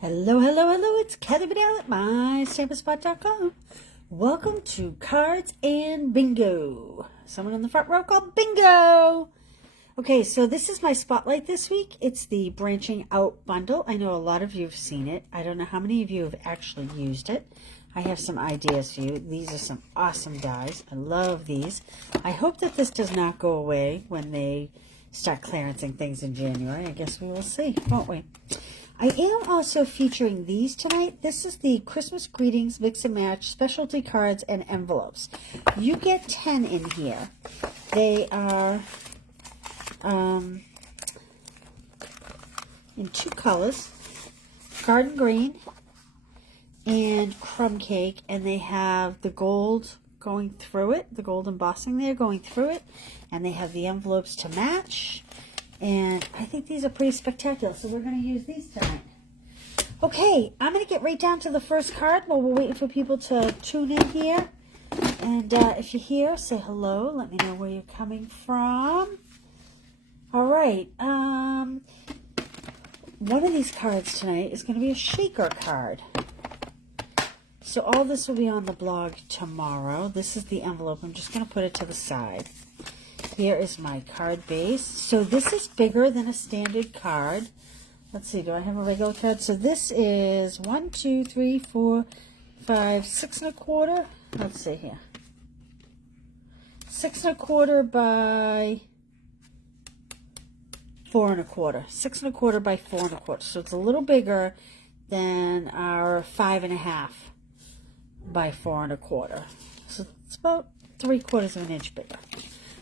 Hello, hello, hello, it's Kathy Bedell at mystampinspot.com. Welcome to Cards and Bingo. Someone in the front row called Bingo. Okay, so this is my spotlight this week. It's the Branching Out bundle. I know a lot of you have seen it. I don't know how many of you have actually used it. I have some ideas for you. These are some awesome dies. I love these. I hope that this does not go away when they start clearancing things in January. I guess we will see, won't we? I am also featuring these tonight. This is the Christmas Greetings Mix and Match Specialty Cards and Envelopes. You get 10 in here. They are in two colors, garden green and crumb cake, and they have the gold going through it, the gold embossing there going through it, and they have the envelopes to match. And I think these are pretty spectacular, so we're going to use these tonight. Okay, I'm going to get right down to the first card while we're waiting for people to tune in here. And if you're here, say hello. Let me know where you're coming from. All right. One of these cards tonight is going to be a shaker card. So all this will be on the blog tomorrow. This is the envelope. I'm just going to put it to the side. Here is my card base. So this is bigger than a standard card. Let's see, do I have a regular card? So this is 1, 2, 3, 4, 5, 6 1/4. Let's see here. 6 1/4 by 4 1/4. 6 1/4 by 4 1/4. So it's a little bigger than our 5 1/2 by 4 1/4. So it's about 3/4 of an inch bigger.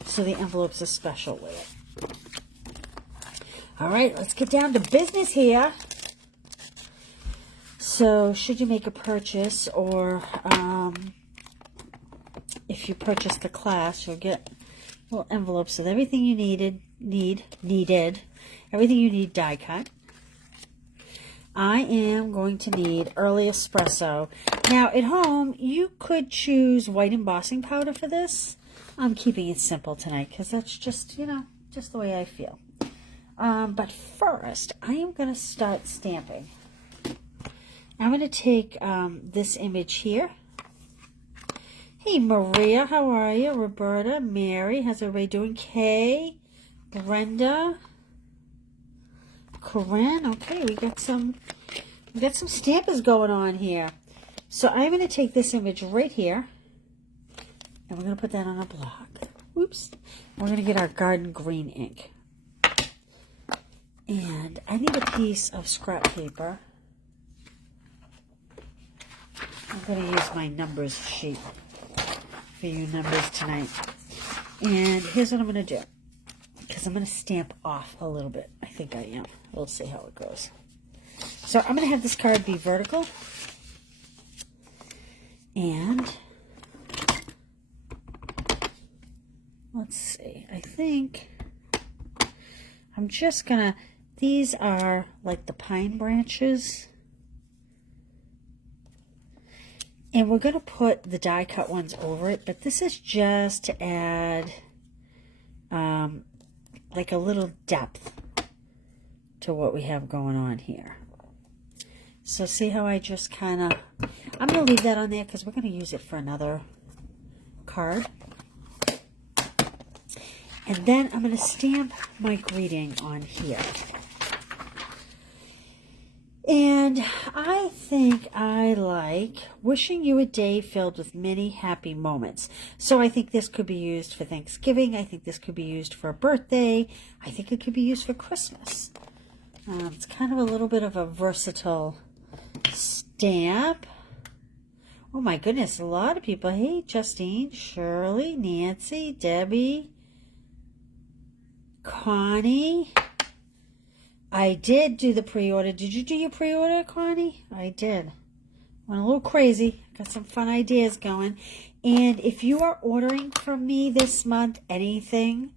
So the envelope's a special with it. All right, let's get down to business here. So should you make a purchase, or if you purchase the class, you'll get little envelopes with everything you needed, everything you need die cut. I am going to need early espresso. Now at home, you could choose white embossing powder for this. I'm keeping it simple tonight because that's just, just the way I feel. But first, I am going to start stamping. I'm going to take this image here. Hey, Maria, how are you? Roberta, Mary, how's everybody doing? Kay, Brenda, Corinne. Okay, we got some stampers going on here. So I'm going to take this image right here. And we're going to put that on a block. Oops. We're going to get our garden green ink. And I need a piece of scrap paper. I'm going to use my numbers sheet for you numbers tonight. And here's what I'm going to do. Because I'm going to stamp off a little bit. I think I am. We'll see how it goes. So I'm going to have this card be vertical. And let's see, I think I'm just gonna, these are like the pine branches. And we're gonna put the die cut ones over it, but this is just to add like a little depth to what we have going on here. So see how I just kind of, I'm gonna leave that on there because we're gonna use it for another card. And then I'm going to stamp my greeting on here. And I think I like wishing you a day filled with many happy moments. So I think this could be used for Thanksgiving. I think this could be used for a birthday. I think it could be used for Christmas. It's kind of a little bit of a versatile stamp. Oh my goodness, a lot of people. Hey, Justine, Shirley, Nancy, Debbie, Connie. I did do the pre-order. Did you do your pre-order, Connie? I did. Went a little crazy. Got some fun ideas going. And if you are ordering from me this month, anything,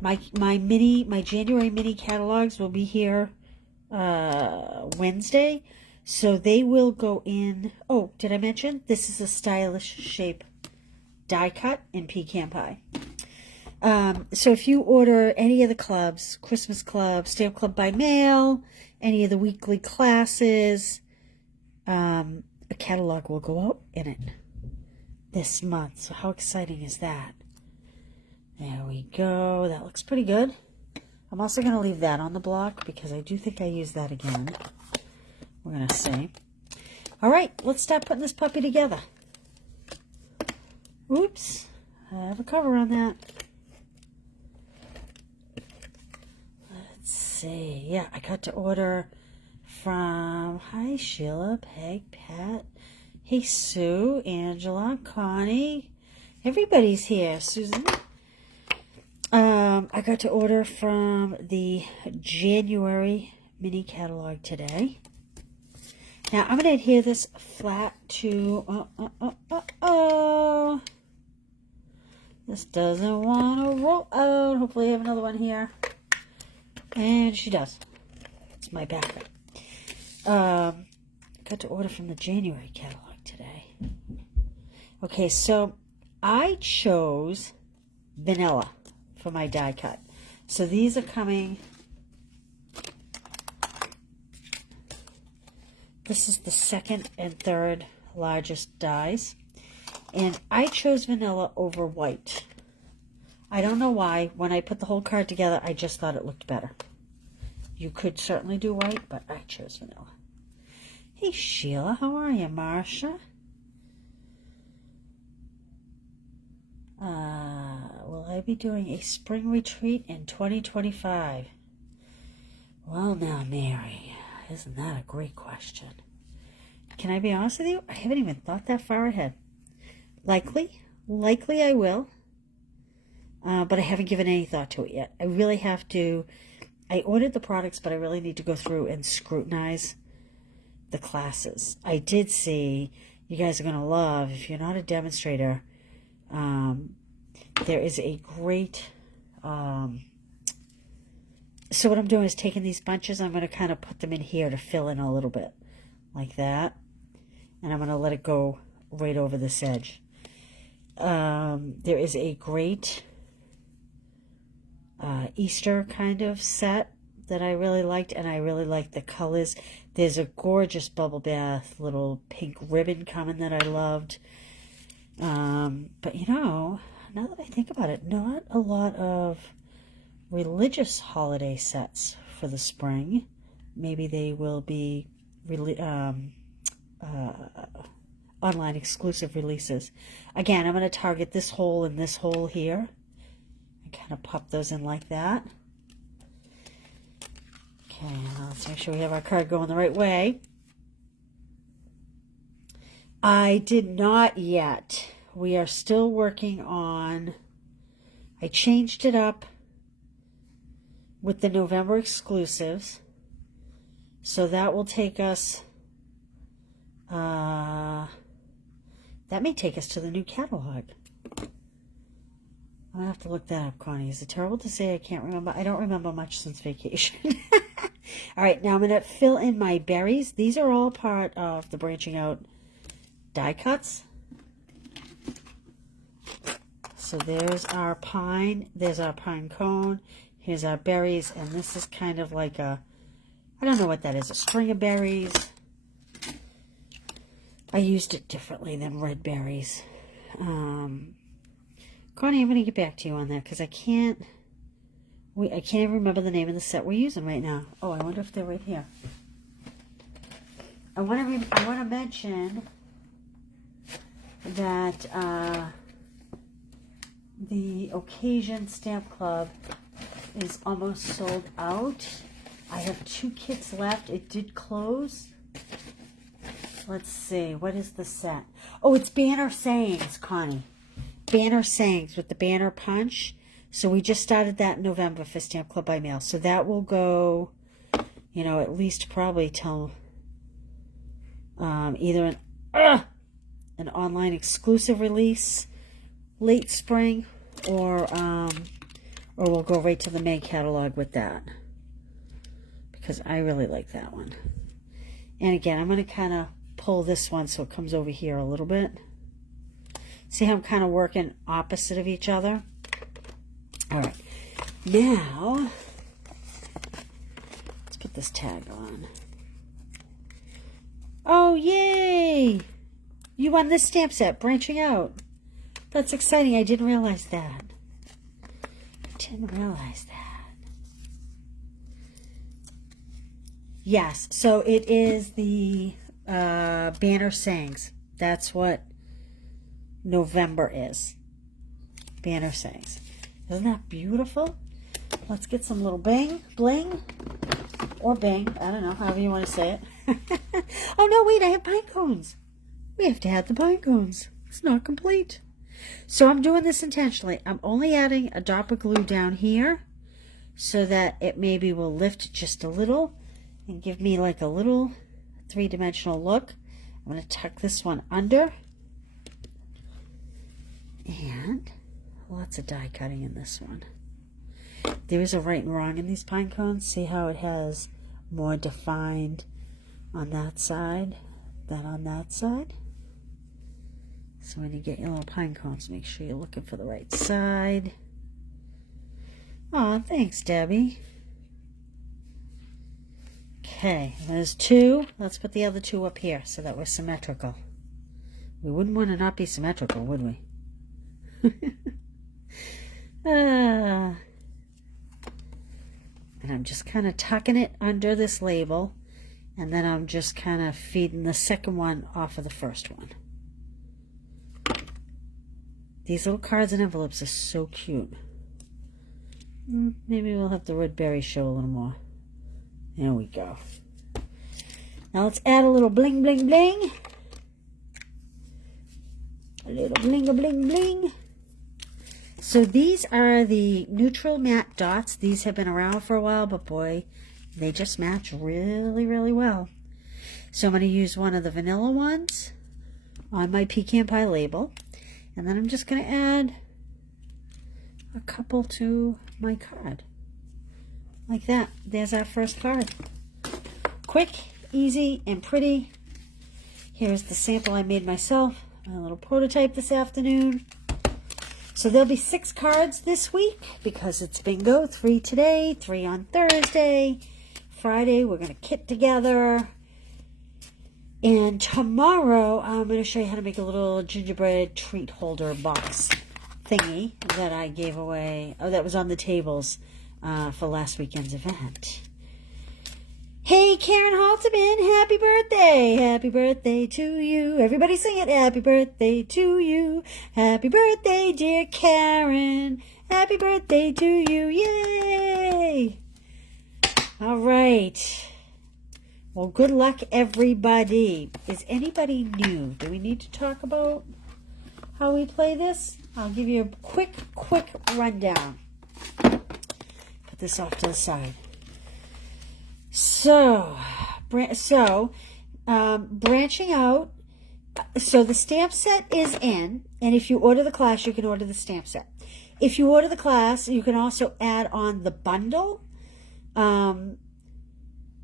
my January mini catalogs will be here Wednesday. So they will go in. Oh, did I mention? This is a stylish shape die cut in pecan pie. So if you order any of the clubs, Christmas Club, Stamp Club by mail, any of the weekly classes. A catalog will go out in it this month. So how exciting is that? There we go. That looks pretty good. I'm also going to leave that on the block because I do think I use that again. We're going to see. All right, let's start putting this puppy together. Oops, I have a cover on that. Let's see. Yeah, I got to order from, hi Sheila, Peg, Pat, hey Sue, Angela, Connie. Everybody's here. Susan. I got to order from the January mini catalog today. Now, I'm going to adhere this flat to... This doesn't want to roll out. Hopefully I have another one here. And she does. It's my backup. Got to order from the January catalog today. Okay, so I chose vanilla for my die cut. So these are coming... This is the second and third largest dies. And I chose vanilla over white. I don't know why. When I put the whole card together, I just thought it looked better. You could certainly do white, but I chose vanilla. Hey, Sheila. How are you, Marsha? Will I be doing a spring retreat in 2025? Well, now, Mary. Isn't that a great question? Can I be honest with you? I haven't even thought that far ahead. Likely I will. But I haven't given any thought to it yet. I really have to. I ordered the products, but I really need to go through and scrutinize the classes. I did see, you guys are going to love, if you're not a demonstrator, there is a great... So what I'm doing is taking these bunches, I'm going to kind of put them in here to fill in a little bit, like that. And I'm going to let it go right over this edge. There is a great Easter kind of set that I really liked, and I really like the colors. There's a gorgeous bubble bath little pink ribbon coming that I loved. But you know, now that I think about it, not a lot of religious holiday sets for the spring. Maybe they will be online exclusive releases. Again, I'm going to target this hole and this hole here and kind of pop those in like that. Okay, now let's make sure we have our card going the right way. I did not yet. We are still working on... I changed it up with the November exclusives. So that will take us... that may take us to the new catalog. I'm going to have to look that up, Connie. Is it terrible to say I can't remember? I don't remember much since vacation. All right, now I'm going to fill in my berries. These are all part of the branching out die cuts. So there's our pine. There's our pine cone. Here's our berries. And this is kind of like a, I don't know what that is, a string of berries. I used it differently than red berries. Connie, I'm going to get back to you on that because I can't even remember the name of the set we're using right now. Oh, I wonder if they're right here. I want to mention that the Occasion Stamp Club is almost sold out. I have 2 kits left. It did close. Let's see. What is the set? Oh, it's Banner Sayings, Connie. Banner Sayings with the banner punch. So we just started that in November for Stamp Club by Mail. So that will go, you know, at least probably till either an online exclusive release late spring, or we'll go right to the main catalog with that, because I really like that one. And again, I'm going to kind of pull this one so it comes over here a little bit. See how I'm kind of working opposite of each other? All right. Now, let's put this tag on. Oh, yay! You won this stamp set, branching out. That's exciting. I didn't realize that. Yes, so it is the banner sayings. That's what November is. Banner sayings. Isn't that beautiful? Let's get some little bling, or bang. I don't know, however you want to say it. Oh, no, wait, I have pine cones. We have to add the pine cones. It's not complete. So I'm doing this intentionally. I'm only adding a dot of glue down here so that it maybe will lift just a little and give me like a little three-dimensional look. I'm going to tuck this one under. And lots of die cutting in this one. There is a right and wrong in these pine cones. See how it has more defined on that side than on that side? So when you get your little pine cones, make sure you're looking for the right side. Aw, thanks, Debbie. Okay, there's two. Let's put the other two up here so that we're symmetrical. We wouldn't want to not be symmetrical, would we? And I'm just kind of tucking it under this label, and then I'm just kind of feeding the second one off of the first one. These little cards and envelopes are so cute. Maybe we'll have the red berry show a little more. There we go. Now let's add a little bling, bling, bling. A little bling, bling, bling. So these are the neutral matte dots. These have been around for a while, but boy, they just match really, really well. So I'm going to use one of the vanilla ones on my pecan pie label. And then I'm just going to add a couple to my card. Like that. There's our first card. Quick, easy, and pretty. Here's the sample I made myself. My little prototype this afternoon. So there'll be 6 cards this week because it's bingo. 3 today, 3 on Thursday. Friday, we're going to kit together. And tomorrow, I'm going to show you how to make a little gingerbread treat holder box thingy that I gave away. Oh, that was on the tables for last weekend's event. Hey, Karen Halterman, happy birthday. Happy birthday to you. Everybody sing it. Happy birthday to you. Happy birthday, dear Karen. Happy birthday to you. Yay. All right. Well, good luck, everybody. Is anybody new? Do we need to talk about how we play this? I'll give you a quick rundown. Put this off to the side. So branching out. So the stamp set is in, and if you order the class, you can order the stamp set. If you order the class, you can also add on the bundle.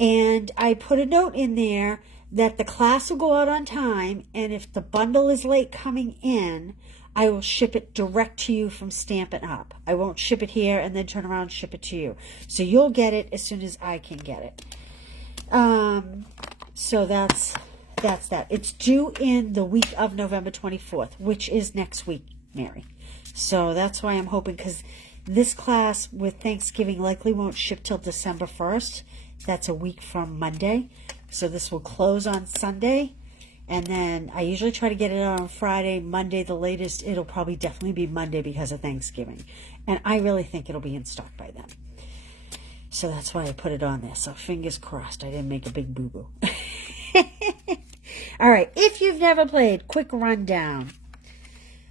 And I put a note in there that the class will go out on time, and if the bundle is late coming in, I will ship it direct to you from Stampin' Up. I won't ship it here and then turn around and ship it to you. So you'll get it as soon as I can get it. So that's that. It's due in the week of November 24th, which is next week, Mary. So that's why I'm hoping, because this class with Thanksgiving likely won't ship till December 1st. That's a week from Monday. So this will close on Sunday. And then I usually try to get it out on Friday. Monday, the latest, it'll probably definitely be Monday because of Thanksgiving. And I really think it'll be in stock by then. So that's why I put it on there. So fingers crossed I didn't make a big boo-boo. All right. If you've never played, quick rundown.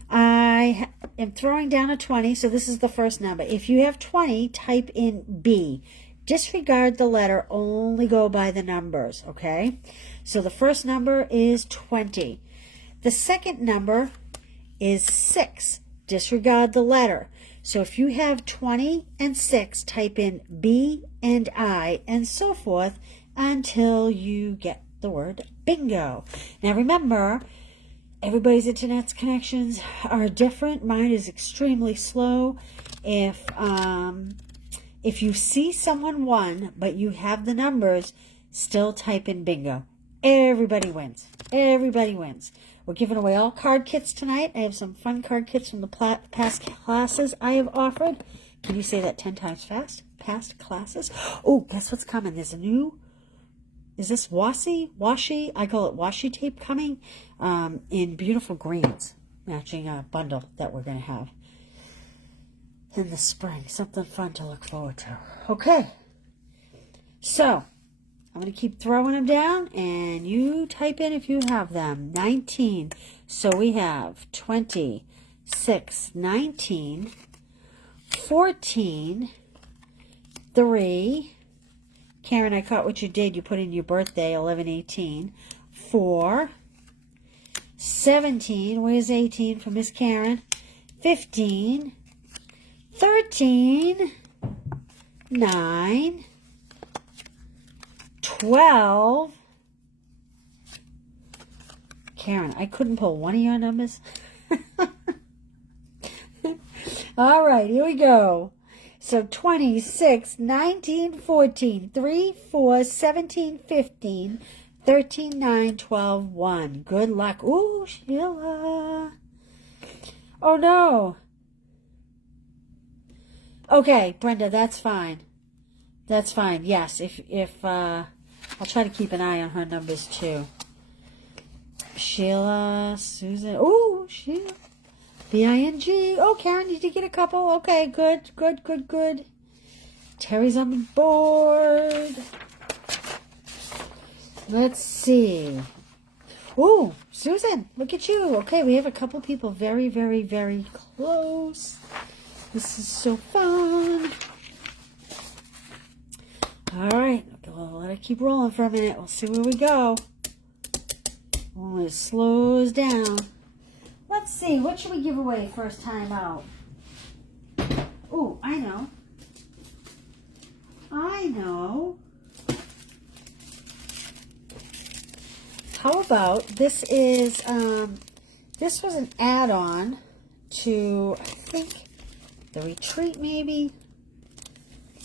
I am throwing down a 20. So this is the first number. If you have 20, type in B. Disregard the letter, only go by the numbers, okay? So the first number is 20. The second number is 6. Disregard the letter. So if you have 20 and 6, type in B and I, and so forth until you get the word bingo. Now remember, everybody's internet connections are different. Mine is extremely slow. if you see someone won, but you have the numbers, still type in bingo. Everybody wins. Everybody wins. We're giving away all card kits tonight. I have some fun card kits from the past classes I have offered. Can you say that 10 times fast? Past classes. Oh, guess what's coming? There's a new, is this washi? I call it washi tape coming in beautiful greens. Matching a bundle that we're going to have in the spring. Something fun to look forward to. Okay. So, I'm going to keep throwing them down, and you type in if you have them. 19. So we have 26, 19, 14, 3. Karen, I caught what you did. You put in your birthday, 11, 18. 4. 17. Where's 18 for Miss Karen? 15. 13. 9. 12. Karen, I couldn't pull one of your numbers. All right, here we go. So 26, 19, 14, 3, 4, 17, 15, 13, 9, 12, 1. Good luck. Ooh, Sheila. Oh, no. Okay, Brenda, that's fine. That's fine. Yes, if I'll try to keep an eye on her numbers too. Sheila, Susan. Oh, Sheila. B-I-N-G. Oh, Karen, did you get a couple? Okay, good, good, good, good. Terry's on the board. Let's see. Oh, Susan, look at you. Okay, we have a couple people very, very, very close. This is so fun. All right, we'll let it keep rolling for a minute. We'll see where we go. Oh, it slows down. Let's see, what should we give away first time out? Oh, I know. I know. How about, this is, this was an add-on to, I think, the retreat maybe?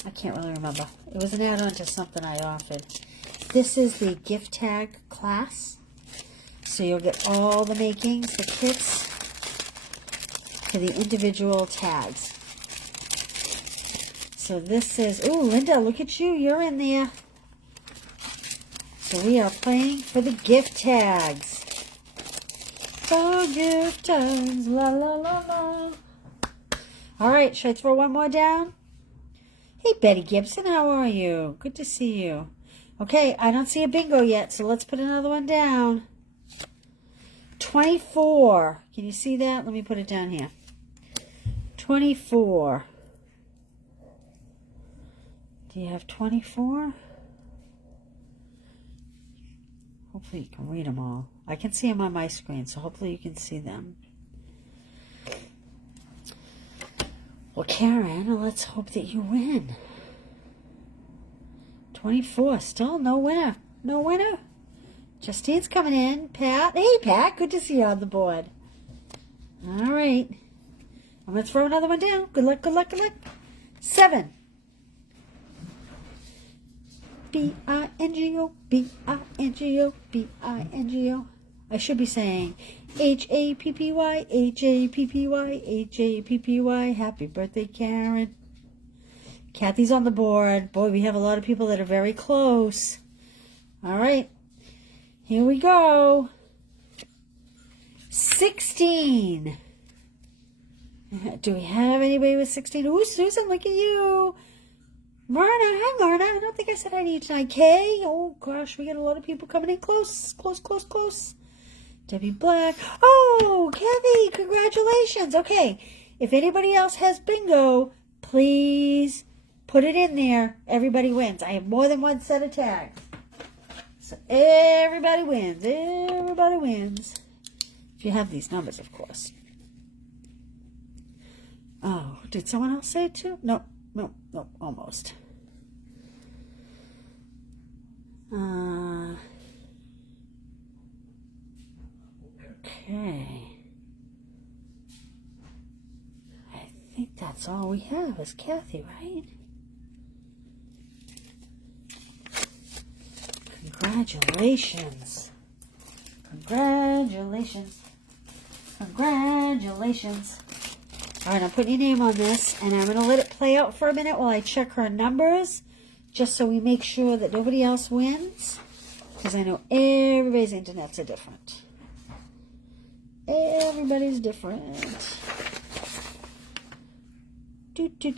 I can't really remember. It was an add-on to something I offered. This is the gift tag class. So you'll get all the makings, the kits, for the individual tags. So this is, ooh, Linda, look at you. You're in there. So we are playing for the gift tags. The gift tags, la la la la. All right, should I throw one more down? Hey, Betty Gibson, how are you? Good to see you. Okay, I don't see a bingo yet, so let's put another one down. 24. Can you see that? Let me put it down here. 24. Do you have 24? Hopefully you can read them all. I can see them on my screen, so hopefully you can see them. Well, Karen, let's hope that you win. 24. Still no winner. No winner. Justine's coming in. Pat. Hey, Pat. Good to see you on the board. All right. I'm going to throw another one down. Good luck, good luck, good luck. 7. B-I-N-G-O, B-I-N-G-O, B-I-N-G-O. I should be saying H-A-P-P-Y, H-A-P-P-Y, H-A-P-P-Y. Happy birthday, Karen. Kathy's on the board. Boy, we have a lot of people that are very close. All right. Here we go. 16. Do we have anybody with 16? Ooh, Susan, look at you. Myrna, hi, Myrna. I don't think I said hi to you tonight. Kay, oh gosh, we got a lot of people coming in close, close, close, close. Debbie Black. Oh, Kathy, congratulations. Okay, if anybody else has bingo, please put it in there. Everybody wins. I have more than one set of tags. So everybody wins. Everybody wins. If you have these numbers, of course. Oh, did someone else say it too? No, no, no, almost. Okay. I think that's all we have is Kathy, right? Congratulations. Congratulations. Congratulations. All right, I'm putting your name on this, and I'm going to let it play out for a minute while I check her numbers, just so we make sure that nobody else wins, because I know everybody's internets are different. Everybody's different.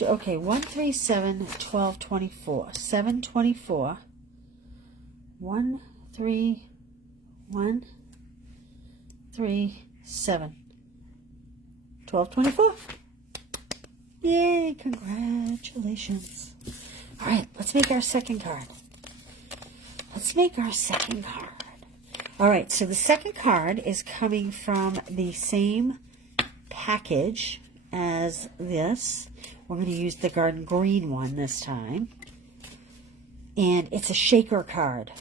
Okay, 1, 3, 7, 12, 24. 7, 24. 1, 3, 1, 3, 7. 12, 24. Yay, congratulations. All right, let's make our second card. Let's make our second card. All right, so the second card is coming from the same package as this. We're going to use the garden green one this time. And it's a shaker card.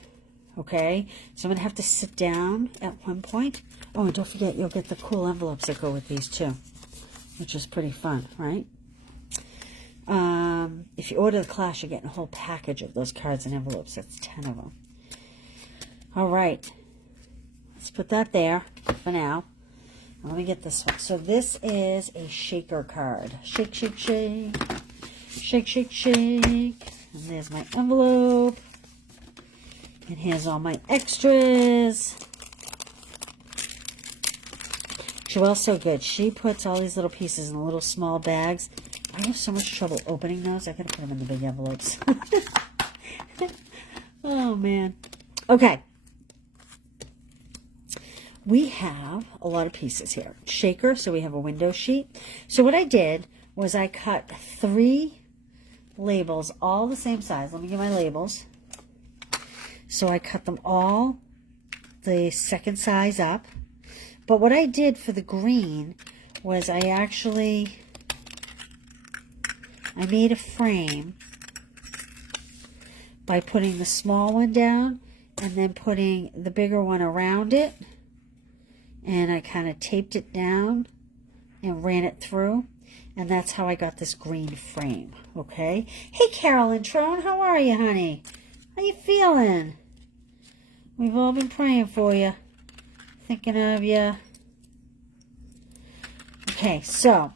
Okay, so I'm going to have to sit down at one point. Oh, and don't forget, you'll get the cool envelopes that go with these too, which is pretty fun, right? If you order the class, you're getting a whole package of those cards and envelopes. That's 10 of them. All right, let's put that there for now. Let me get this one. So this is a shaker card. Shake, shake, shake. Shake, shake, shake. And there's my envelope. And here's all my extras. Joelle's so good. She puts all these little pieces in little small bags. I have so much trouble opening those. I gotta put them in the big envelopes. Oh, man. Okay. We have a lot of pieces here. Shaker, so we have a window sheet. So what I did was I cut 3 labels, all the same size. Let me get my labels. So I cut them all the second size up. But what I did for the green was I made a frame by putting the small one down and then putting the bigger one around it. And I kind of taped it down and ran it through. And that's how I got this green frame, okay? Hey, Carolyn Trone, how are you, honey? How you feeling? We've all been praying for you. Thinking of you. Okay, so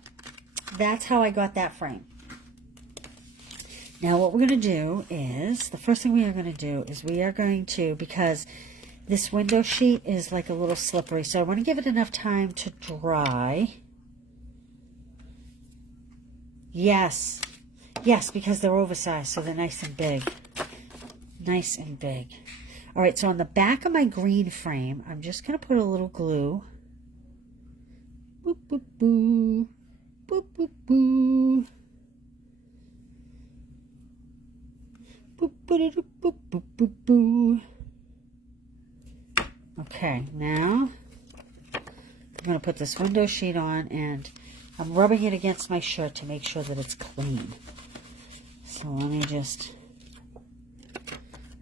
that's how I got that frame. Now what we're going to do is, the first thing we are going to do is we are going to, because this window sheet is like a little slippery, so I want to give it enough time to dry. Yes. Yes, because they're oversized, so they're nice and big. Nice and big. All right, so on the back of my green frame, I'm just going to put a little glue. Boop, boop, boo. Boop, boop, boo. Boop, boop, boop, boop, boop, boo. Okay, now I'm going to put this window sheet on, and I'm rubbing it against my shirt to make sure that it's clean. So let me just,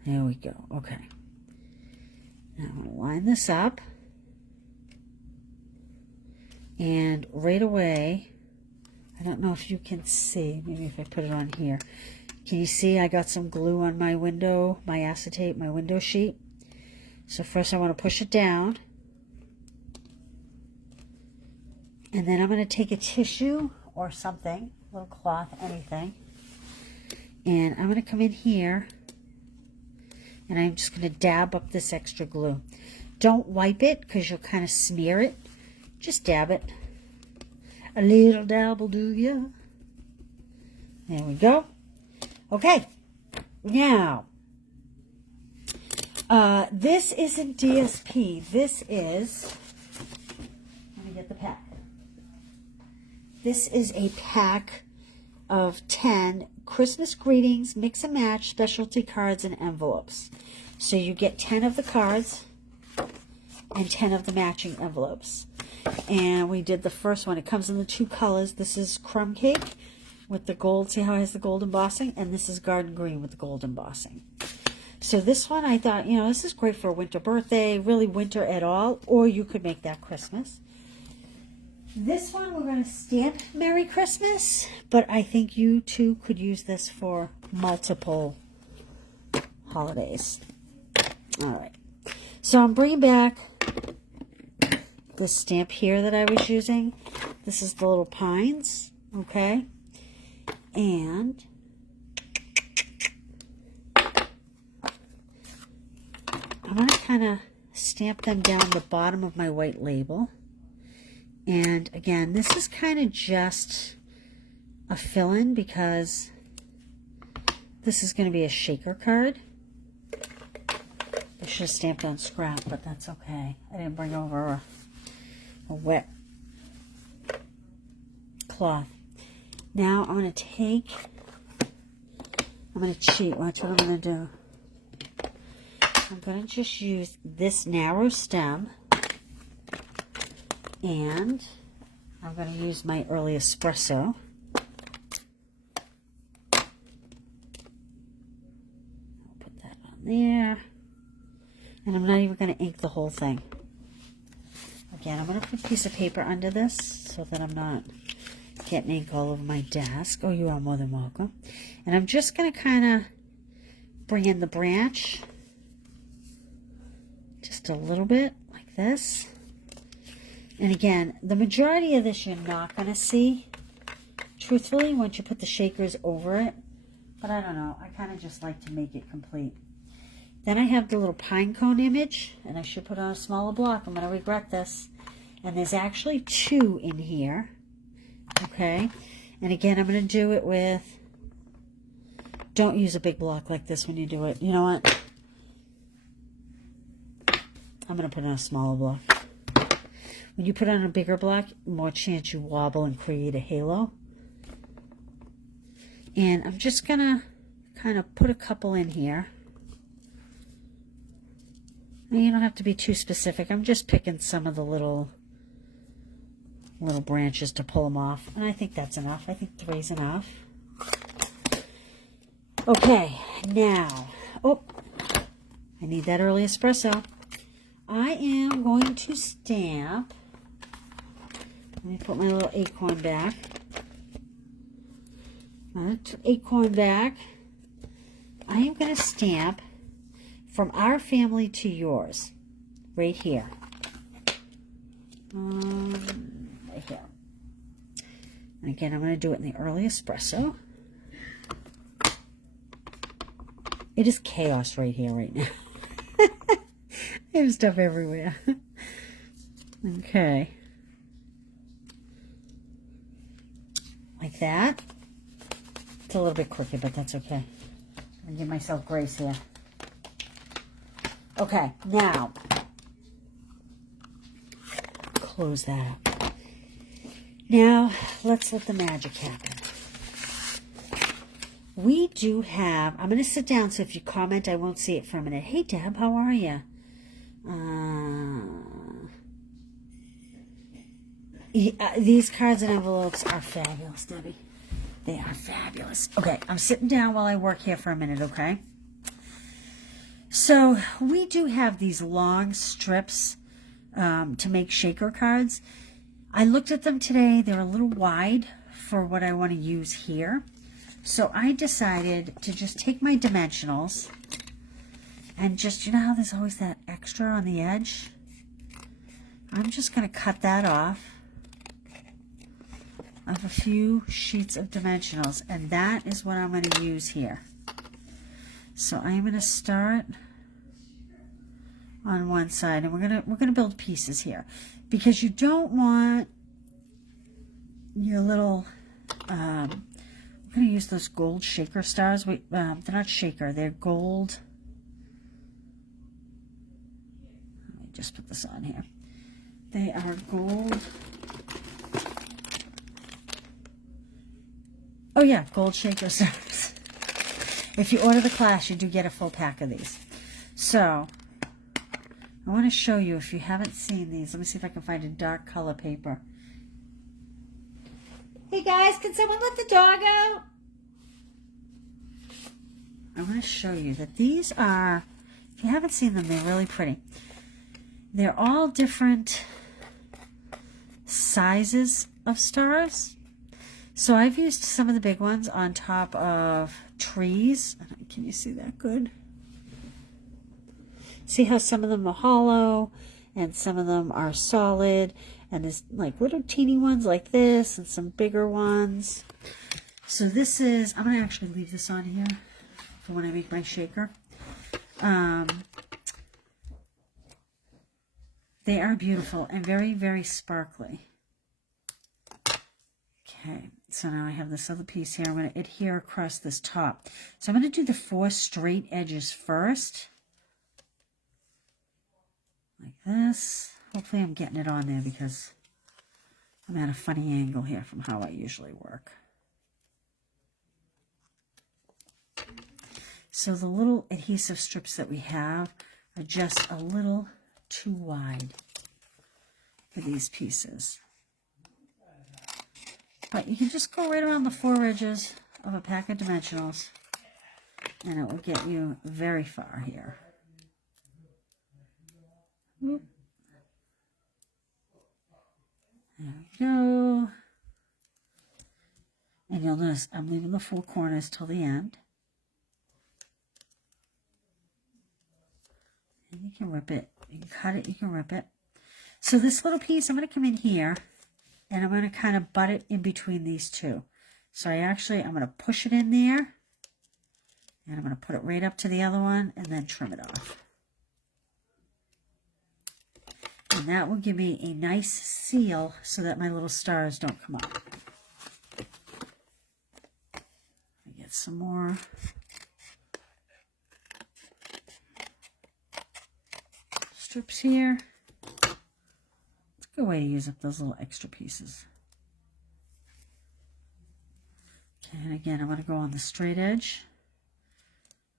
there we go. Okay. Now I'm going to line this up. And right away, I don't know if you can see, maybe if I put it on here. Can you see I got some glue on my window, my acetate, my window sheet? So first I want to push it down. And then I'm going to take a tissue or something, a little cloth, anything. And I'm going to come in here. And I'm just going to dab up this extra glue. Don't wipe it because you'll kind of smear it. Just dab it. A little dab will do ya. There we go. Okay. Now, this isn't DSP. This is, let me get the pack. This is a pack of 10 Christmas greetings, mix and match, specialty cards, and envelopes. So you get 10 of the cards and 10 of the matching envelopes. And we did the first one. It comes in the 2 colors. This is crumb cake with the gold. See how it has the gold embossing? And this is garden green with the gold embossing. So this one, I thought, you know, this is great for a winter birthday, really winter at all, or you could make that Christmas. This one, we're going to stamp Merry Christmas, but I think you too could use this for multiple holidays. All right. So I'm bringing back this stamp here that I was using. This is the little pines, okay? And I'm going to kind of stamp them down the bottom of my white label. And again, this is kind of just a fill-in because this is going to be a shaker card. I should have stamped on scrap, but that's okay. I didn't bring over a wet cloth. Now I'm going to cheat. Watch what I'm going to do. I'm going to just use this narrow stem, and I'm going to use my early espresso. I'll put that on there. And I'm not even going to ink the whole thing. Again, I'm going to put a piece of paper under this so that I'm not getting ink all over my desk. Oh, you are more than welcome. And I'm just going to kind of bring in the branch just a little bit like this. And again, the majority of this you're not going to see, truthfully, once you put the shakers over it. But I don't know. I kind of just like to make it complete. Then I have the little pine cone image, and I should put on a smaller block. I'm going to regret this. And there's actually 2 in here. Okay? And again, I'm going to do it with... Don't use a big block like this when you do it. You know what? I'm going to put on a smaller block. When you put on a bigger block, more chance you wobble and create a halo. And I'm just going to kind of put a couple in here. And you don't have to be too specific. I'm just picking some of the little branches to pull them off. And I think that's enough. I think 3 is enough. Okay, now, oh, I need that early espresso. I am going to stamp. Let me put my little acorn back. Acorn back. I am going to stamp from our family to yours, right here. Right here. And again, I'm going to do it in the early espresso. It is chaos right here, right now. I have stuff everywhere. Okay. Like that. It's a little bit crooked, but that's okay. I'm going to give myself grace here. Okay, now, close that up. Now, let's let the magic happen. We do have, I'm going to sit down, so if you comment, I won't see it for a minute. Hey, Deb, how are you? These cards and envelopes are fabulous, Debbie. They are fabulous. Okay, I'm sitting down while I work here for a minute, okay? So we do have these long strips to make shaker cards. I looked at them today. They're a little wide for what I want to use here. So I decided to just take my dimensionals and just, you know how there's always that extra on the edge? I'm just going to cut that off of a few sheets of dimensionals, and that is what I'm going to use here. So I'm going to start on one side, and we're going to build pieces here, because you don't want your little we're going to use those gold shaker stars. They're not shaker, they're gold. Let me just put this on here. They are gold. Oh yeah, gold shaker stars. If you order the class, you do get a full pack of these. So, I want to show you, if you haven't seen these, let me see if I can find a dark color paper. Hey guys, can someone let the dog out? I want to show you that these are, if you haven't seen them, they're really pretty. They're all different sizes of stars. So I've used some of the big ones on top of trees. Can you see that good? See how some of them are hollow and some of them are solid, and there's like little teeny ones like this and some bigger ones. So this is, I'm going to actually leave this on here for when I make my shaker. They are beautiful and very, very sparkly. Okay, so now I have this other piece here. I'm going to adhere across this top. So I'm going to do the 4 straight edges first. Like this. Hopefully I'm getting it on there because I'm at a funny angle here from how I usually work. So the little adhesive strips that we have are just a little too wide for these pieces. But you can just go right around the 4 edges of a pack of dimensionals and it will get you very far here. Whoop. There we go. And you'll notice I'm leaving the 4 corners till the end. And you can rip it. You can cut it, you can rip it. So this little piece, I'm going to come in here and I'm going to kind of butt it in between these two. So I'm going to push it in there and I'm going to put it right up to the other one and then trim it off. And that will give me a nice seal so that my little stars don't come up. I get some more. Strips here. It's a good way to use up those little extra pieces. Okay, and again, I'm going to go on the straight edge.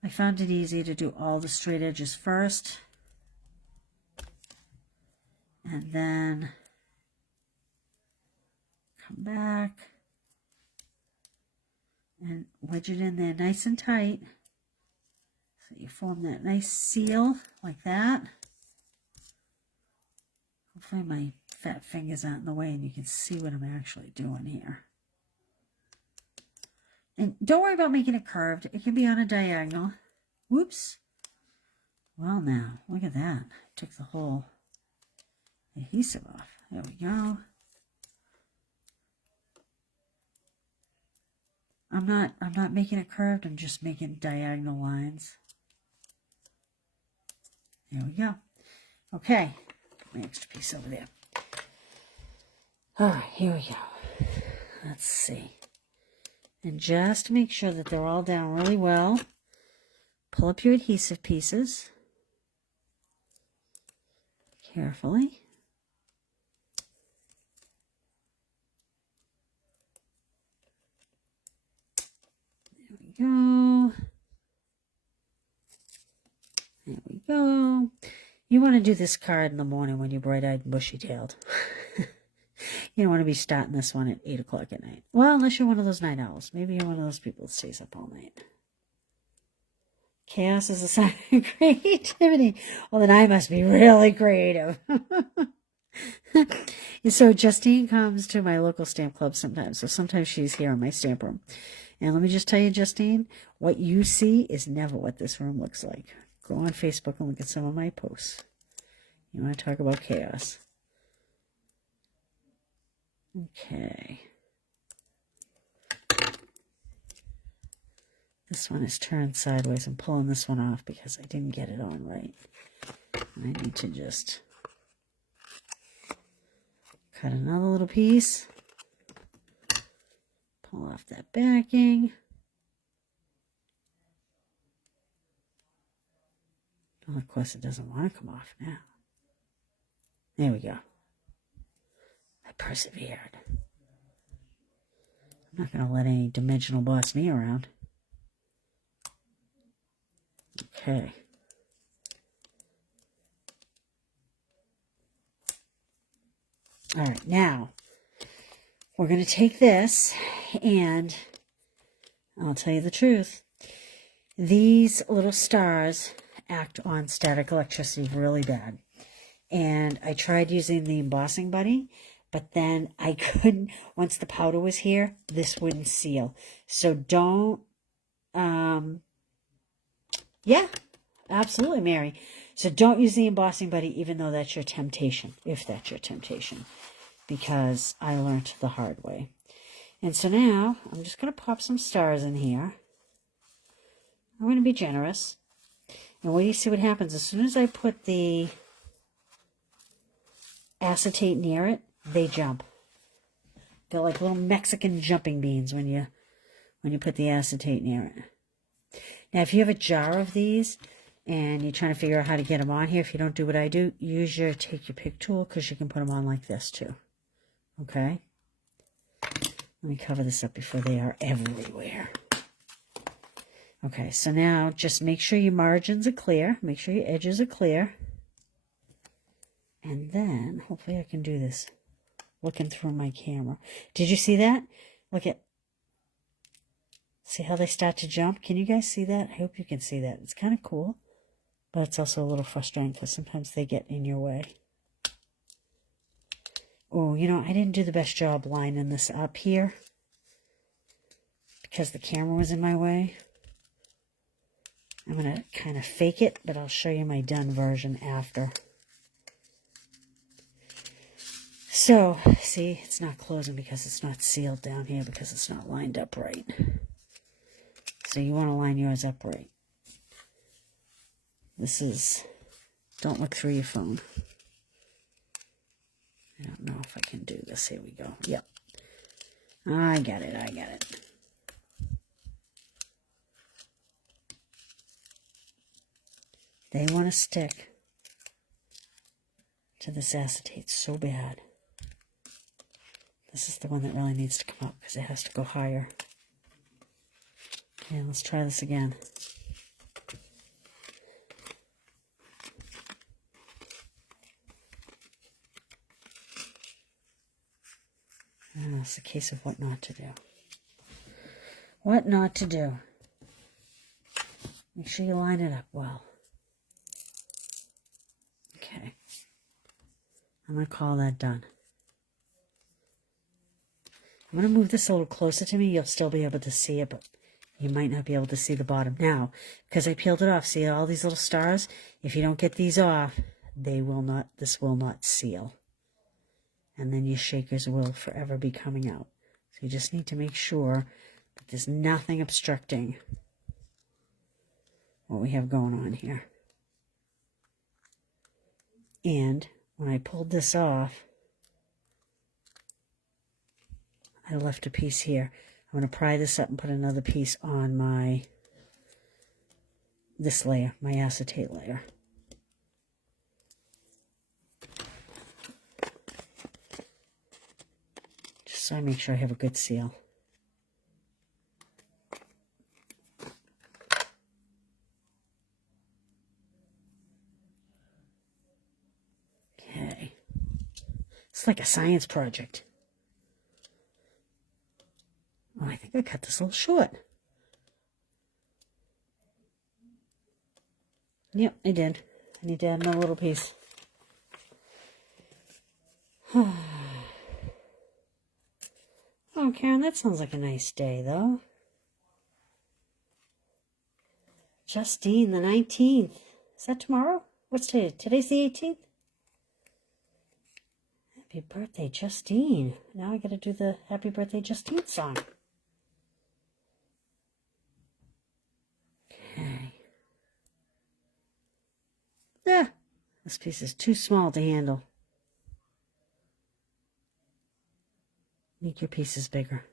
I found it easy to do all the straight edges first. And then come back and wedge it in there nice and tight. So you form that nice seal like that. Hopefully my fat fingers aren't in the way and you can see what I'm actually doing here. And don't worry about making it curved. It can be on a diagonal. Whoops. Well now, look at that. I took the whole adhesive off. There we go. I'm not making it curved. I'm just making diagonal lines. There we go. Okay. Put my extra piece over there. All right, here we go. Let's see. And just to make sure that they're all down really well, pull up your adhesive pieces carefully. There we go. There we go. You want to do this card in the morning when you're bright-eyed and bushy-tailed. You don't want to be starting this one at 8 o'clock at night. Well, unless you're one of those night owls. Maybe you're one of those people that stays up all night. Chaos is a sign of creativity. Well, then I must be really creative. So Justine comes to my local stamp club sometimes. So sometimes she's here in my stamp room. And let me just tell you, Justine, what you see is never what this room looks like. Go on Facebook and look at some of my posts. You want to talk about chaos. Okay. This one is turned sideways. I'm pulling this one off because I didn't get it on right. And I need to just cut another little piece. Pull off that backing. Well, of course, it doesn't want to come off now. There we go. I persevered. I'm not going to let any dimensional boss me around. Okay. All right, now we're going to take this and I'll tell you the truth. These little stars act on static electricity really bad. And I tried using the embossing buddy, but then I couldn't, once the powder was here, this wouldn't seal. So don't, yeah, absolutely, Mary. So don't use the embossing buddy, even though that's your temptation, if that's your temptation, because I learned the hard way. And so now I'm just going to pop some stars in here. I'm going to be generous. And wait, you see what happens. As soon as I put the acetate near it, they jump. They're like little Mexican jumping beans when you put the acetate near it. Now, if you have a jar of these and you're trying to figure out how to get them on here, if you don't do what I do, take your pick tool, because you can put them on like this too. Okay? Let me cover this up before they are everywhere. Okay, so now just make sure your margins are clear. Make sure your edges are clear. And then, hopefully I can do this looking through my camera. Did you see that? Look at, see how they start to jump? Can you guys see that? I hope you can see that. It's kind of cool, but it's also a little frustrating because sometimes they get in your way. Oh, you know, I didn't do the best job lining this up here because the camera was in my way. I'm going to kind of fake it, but I'll show you my done version after. So, see, it's not closing because it's not sealed down here because it's not lined up right. So you want to line yours up right. This is, don't look through your phone. I don't know if I can do this. Here we go. Yep. I got it. I got it. They want to stick to this acetate so bad. This is the one that really needs to come up because it has to go higher. Okay, let's try this again. It's a case of what not to do. What not to do. Make sure you line it up well. Okay. I'm going to call that done. I'm going to move this a little closer to me. You'll still be able to see it, but you might not be able to see the bottom. Now, because I peeled it off, see all these little stars? If you don't get these off, this will not seal. And then your shakers will forever be coming out. So you just need to make sure that there's nothing obstructing what we have going on here. And when I pulled this off, I left a piece here. I'm going to pry this up and put another piece on this layer, my acetate layer. Just so I make sure I have a good seal. Okay. It's like a science project. Oh, I think I cut this a little short. Yep, I did. I need to add another little piece. Oh, Karen, that sounds like a nice day, though. Justine, the 19th. Is that tomorrow? What's today? Today's the 18th? Happy birthday, Justine. Now I gotta do the Happy Birthday, Justine song. Okay. Ah, this piece is too small to handle. Make your pieces bigger.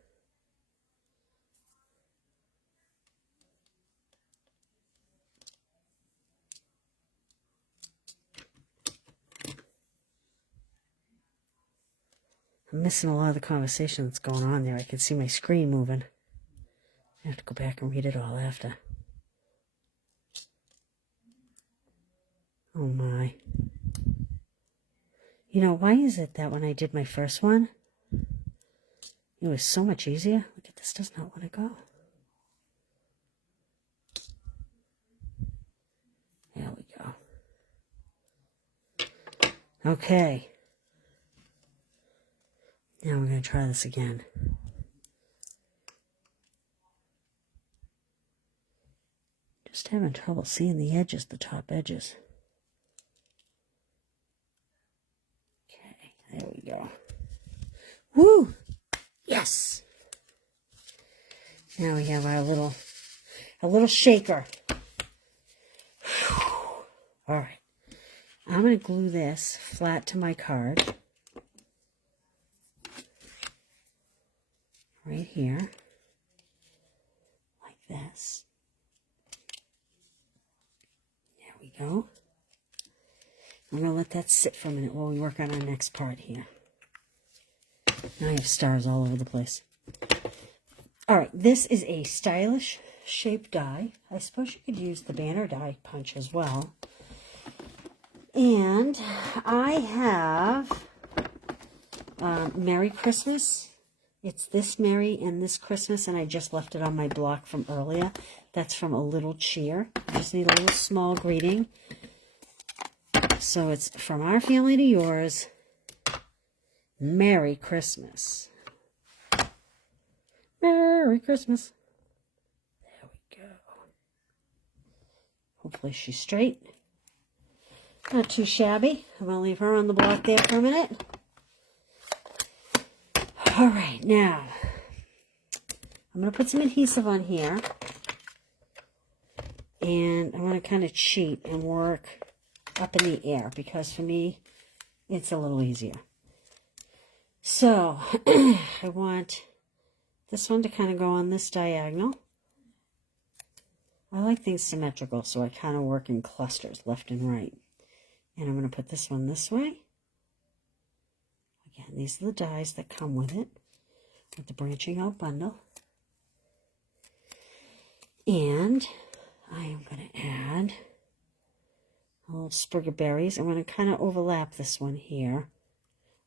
I'm missing a lot of the conversation that's going on there. I can see my screen moving. I have to go back and read it all after. Oh my. You know, why is it that when I did my first one, it was so much easier? Look at this, does not want to go. There we go. Okay. Now we're going to try this again. Just having trouble seeing the edges, the top edges. There we go. Woo! Yes! Now we have our little shaker. All right. I'm going to glue this flat to my card. Right here. Like this. There we go. I'm going to let that sit for a minute while we work on our next part here. Now I have stars all over the place. All right, this is a stylish shape die. I suppose you could use the banner die punch as well. And I have Merry Christmas. It's this Merry and this Christmas, and I just left it on my block from earlier. That's from A Little Cheer. I just need a little small greeting. So it's from our family to yours. Merry Christmas. Merry Christmas. There we go. Hopefully she's straight. Not too shabby. I'm going to leave her on the block there for a minute. All right, now I'm going to put some adhesive on here. And I'm going to kind of cheat and work up in the air because for me, it's a little easier. So I want this one to kind of go on this diagonal. I like things symmetrical, so I kind of work in clusters, left and right. And I'm going to put this one this way. Again, these are the dies that come with it, with the branching out bundle. And I am going to add a little sprig of berries. I'm going to kind of overlap this one here.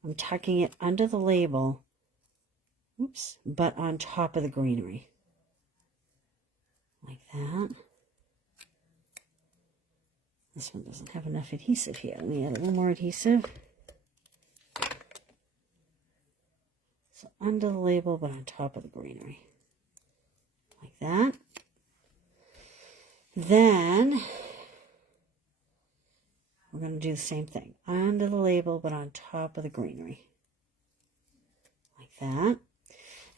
I'm tucking it under the label, oops, but on top of the greenery. Like that. This one doesn't have enough adhesive here. Let me add a little more adhesive. So under the label, but on top of the greenery. Like that. Then we're going to do the same thing. Under the label, but on top of the greenery. Like that.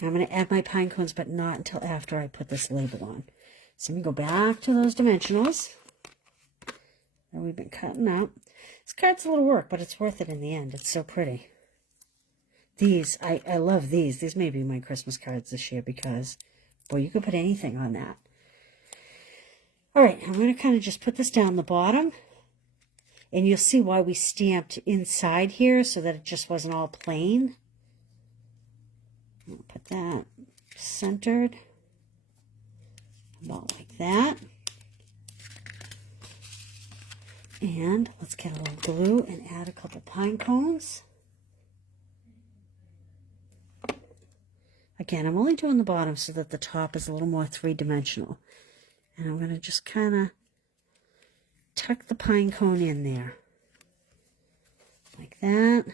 And I'm going to add my pine cones, but not until after I put this label on. So I'm going to go back to those dimensionals that we've been cutting out. This card's a little work, but it's worth it in the end. It's so pretty. These, I love these. These may be my Christmas cards this year because, boy, you could put anything on that. All right, I'm going to kind of just put this down the bottom. And you'll see why we stamped inside here so that it just wasn't all plain. I'll put that centered. About like that. And let's get a little glue and add a couple pine cones. Again, I'm only doing the bottom so that the top is a little more three-dimensional. And I'm going to just kind of tuck the pine cone in there. Like that.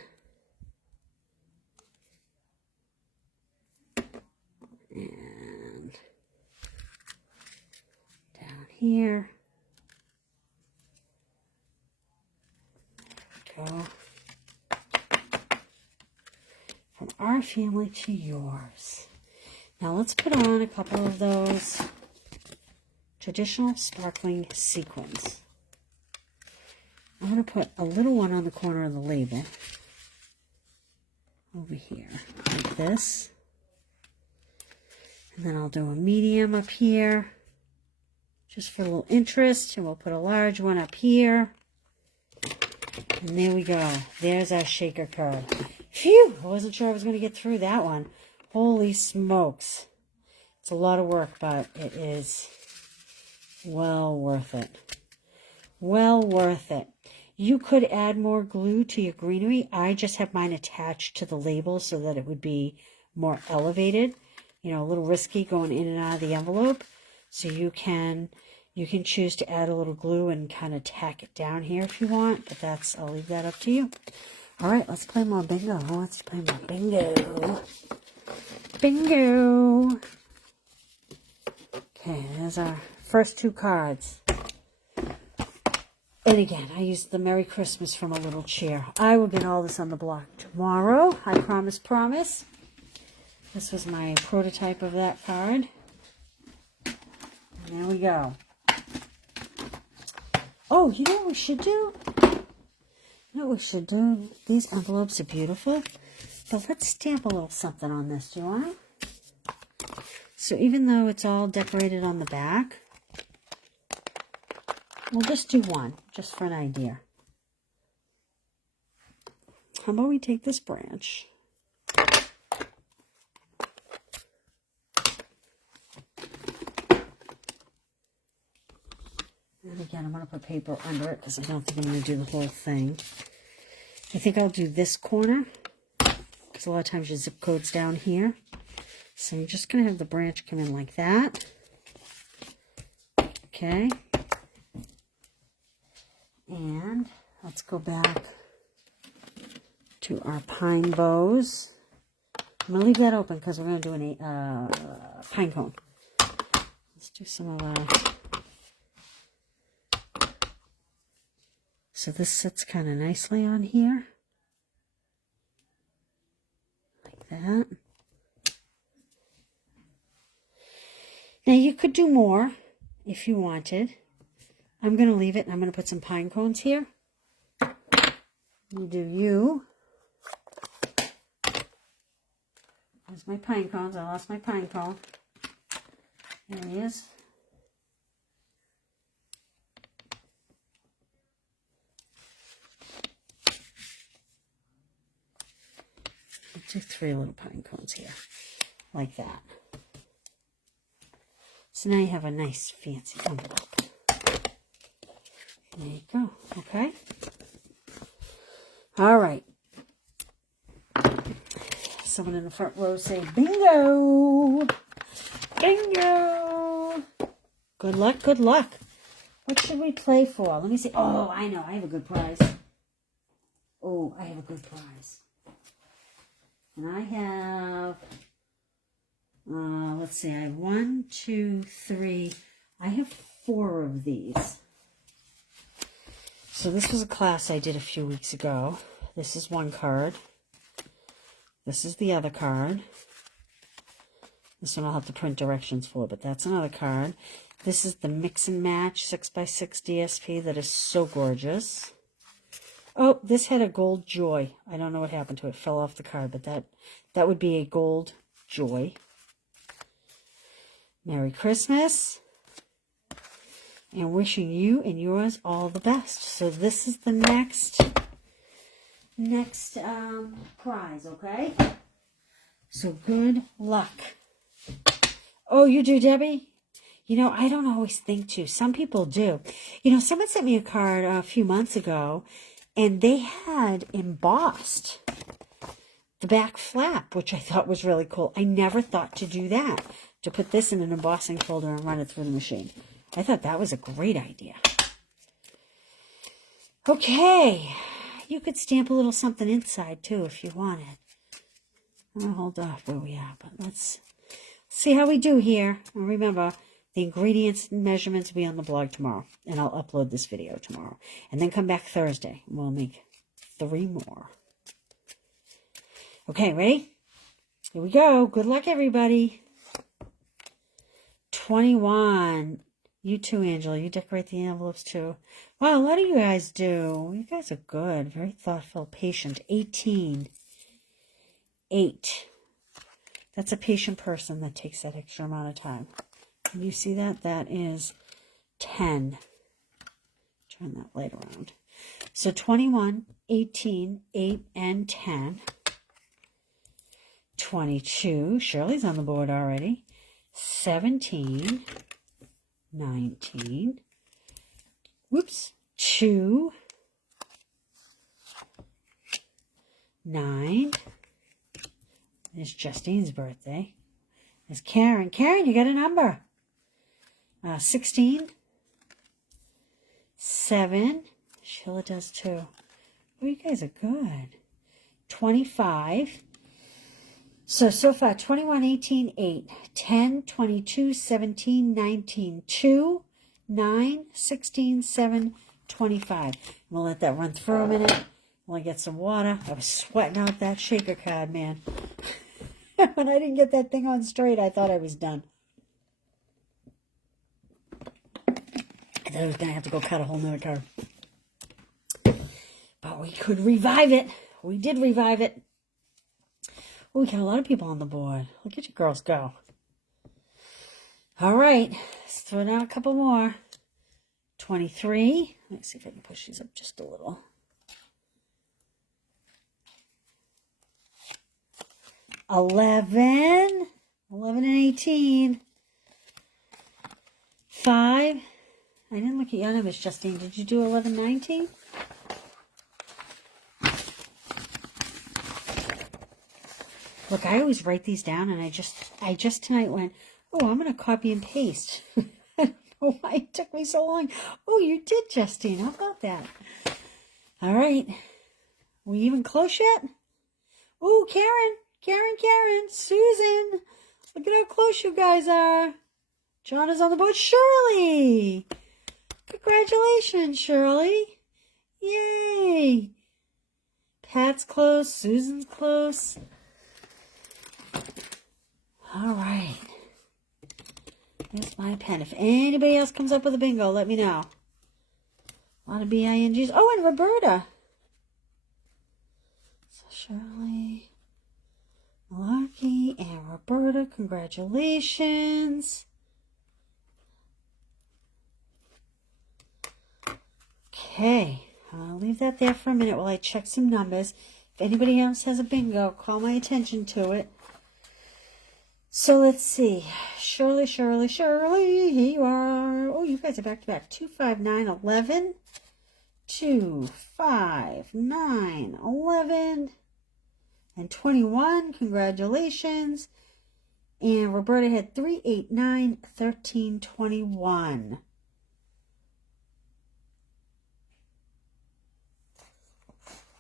And down here. There we go. From our family to yours. Now let's put on a couple of those traditional sparkling sequins. I'm going to put a little one on the corner of the label. Over here. Like this. And then I'll do a medium up here. Just for a little interest. And we'll put a large one up here. And there we go. There's our shaker card. Phew! I wasn't sure I was going to get through that one. Holy smokes. It's a lot of work, but it is well worth it. Well worth it. You could add more glue to your greenery. I just have mine attached to the label so that it would be more elevated. You know, a little risky going in and out of the envelope. So you can choose to add a little glue and kind of tack it down here if you want. But that's, I'll leave that up to you. All right, let's play more bingo. Who wants to play more bingo? Bingo. Okay, there's our first two cards. And again, I used the Merry Christmas from a little chair. I will get all this on the block tomorrow. I promise. This was my prototype of that card. And there we go. Oh, you know what we should do? These envelopes are beautiful. But let's stamp a little something on this. Do you want it? So even though it's all decorated on the back, we'll just do one, just for an idea. How about we take this branch? And again, I'm going to put paper under it because I don't think I'm going to do the whole thing. I think I'll do this corner because a lot of times your zip code's down here. So I'm just going to have the branch come in like that. Okay. And let's go back to our pine bows. I'm going to leave that open because we're going to do a pine cone. Let's do some of that. So this sits kind of nicely on here. Like that. Now you could do more if you wanted. I'm going to leave it and I'm going to put some pine cones here. You do you. There's my pine cones. I lost my pine cone. There he is. Let's do 3 little pine cones here. Like that. So now you have a nice fancy envelope. There you go. Okay. All right. Someone in the front row say, bingo! Bingo! Good luck, good luck. What should we play for? Let me see. Oh, I know. I have a good prize. Oh, I have a good prize. And I have, let's see, I have 1, 2, 3. I have 4 of these. So this was a class I did a few weeks ago. This is one card. This is the other card. This one I'll have to print directions for, but that's another card. This is the Mix and Match 6x6 DSP that is so gorgeous. Oh, this had a gold joy. I don't know what happened to it. It fell off the card, but that would be a gold joy. Merry Christmas. And wishing you and yours all the best. So this is the next prize, okay? So good luck. Oh, you do, Debbie? You know, I don't always think to. Some people do. You know, someone sent me a card a few months ago, and they had embossed the back flap, which I thought was really cool. I never thought to do that, to put this in an embossing folder and run it through the machine. I thought that was a great idea. Okay. You could stamp a little something inside, too, if you wanted. I'm going to hold off where we are, but let's see how we do here. And remember, the ingredients and measurements will be on the blog tomorrow. And I'll upload this video tomorrow. And then come back Thursday. And we'll make 3 more. Okay, ready? Here we go. Good luck, everybody. 21. You too, Angela. You decorate the envelopes, too. Wow, a lot of you guys do. You guys are good. Very thoughtful, patient. 18. 8. That's a patient person that takes that extra amount of time. Can you see that? That is 10. Turn that light around. So 21, 18, 8, and 10. 22. Shirley's on the board already. 17. 19. Whoops. 2. 9. There's Justine's birthday. There's Karen. Karen, you got a number. 16. 7. Sheila does too. Oh, you guys are good. 25. So far, 21, 18, 8, 10, 22, 17, 19, 2, 9, 16, 7, 25. We'll let that run through a minute. We'll get some water. I was sweating out that shaker card, man. When I didn't get that thing on straight, I thought I was done. I thought I was going to have to go cut a whole nother card. But we could revive it. We did revive it. Oh, we got a lot of people on the board. Look at you girls go. All right. Let's throw down a couple more. 23. Let me see if I can push these up just a little. 11 and 18. 5. I didn't look at your numbers, Justine. Did you do 11, 19? Look, I always write these down, and I just tonight went, oh, I'm going to copy and paste. I don't know why it took me so long. Oh, you did, Justine. How about that? All right. We even close yet? Oh, Karen, Susan. Look at how close you guys are. John is on the board. Shirley. Congratulations, Shirley. Yay. Pat's close. Susan's close. All right. Here's my pen. If anybody else comes up with a bingo, let me know. A lot of B-I-N-Gs. Oh, and Roberta. So Shirley, Malarkey, and Roberta, congratulations. Okay, I'll leave that there for a minute while I check some numbers. If anybody else has a bingo, call my attention to it. So let's see. Shirley, here you are. Oh, you guys are back to back. 2, 5, 9, 11. 2, 5, 9, 11. And 21. Congratulations. And Roberta had 3, 8, 9, 13, 21.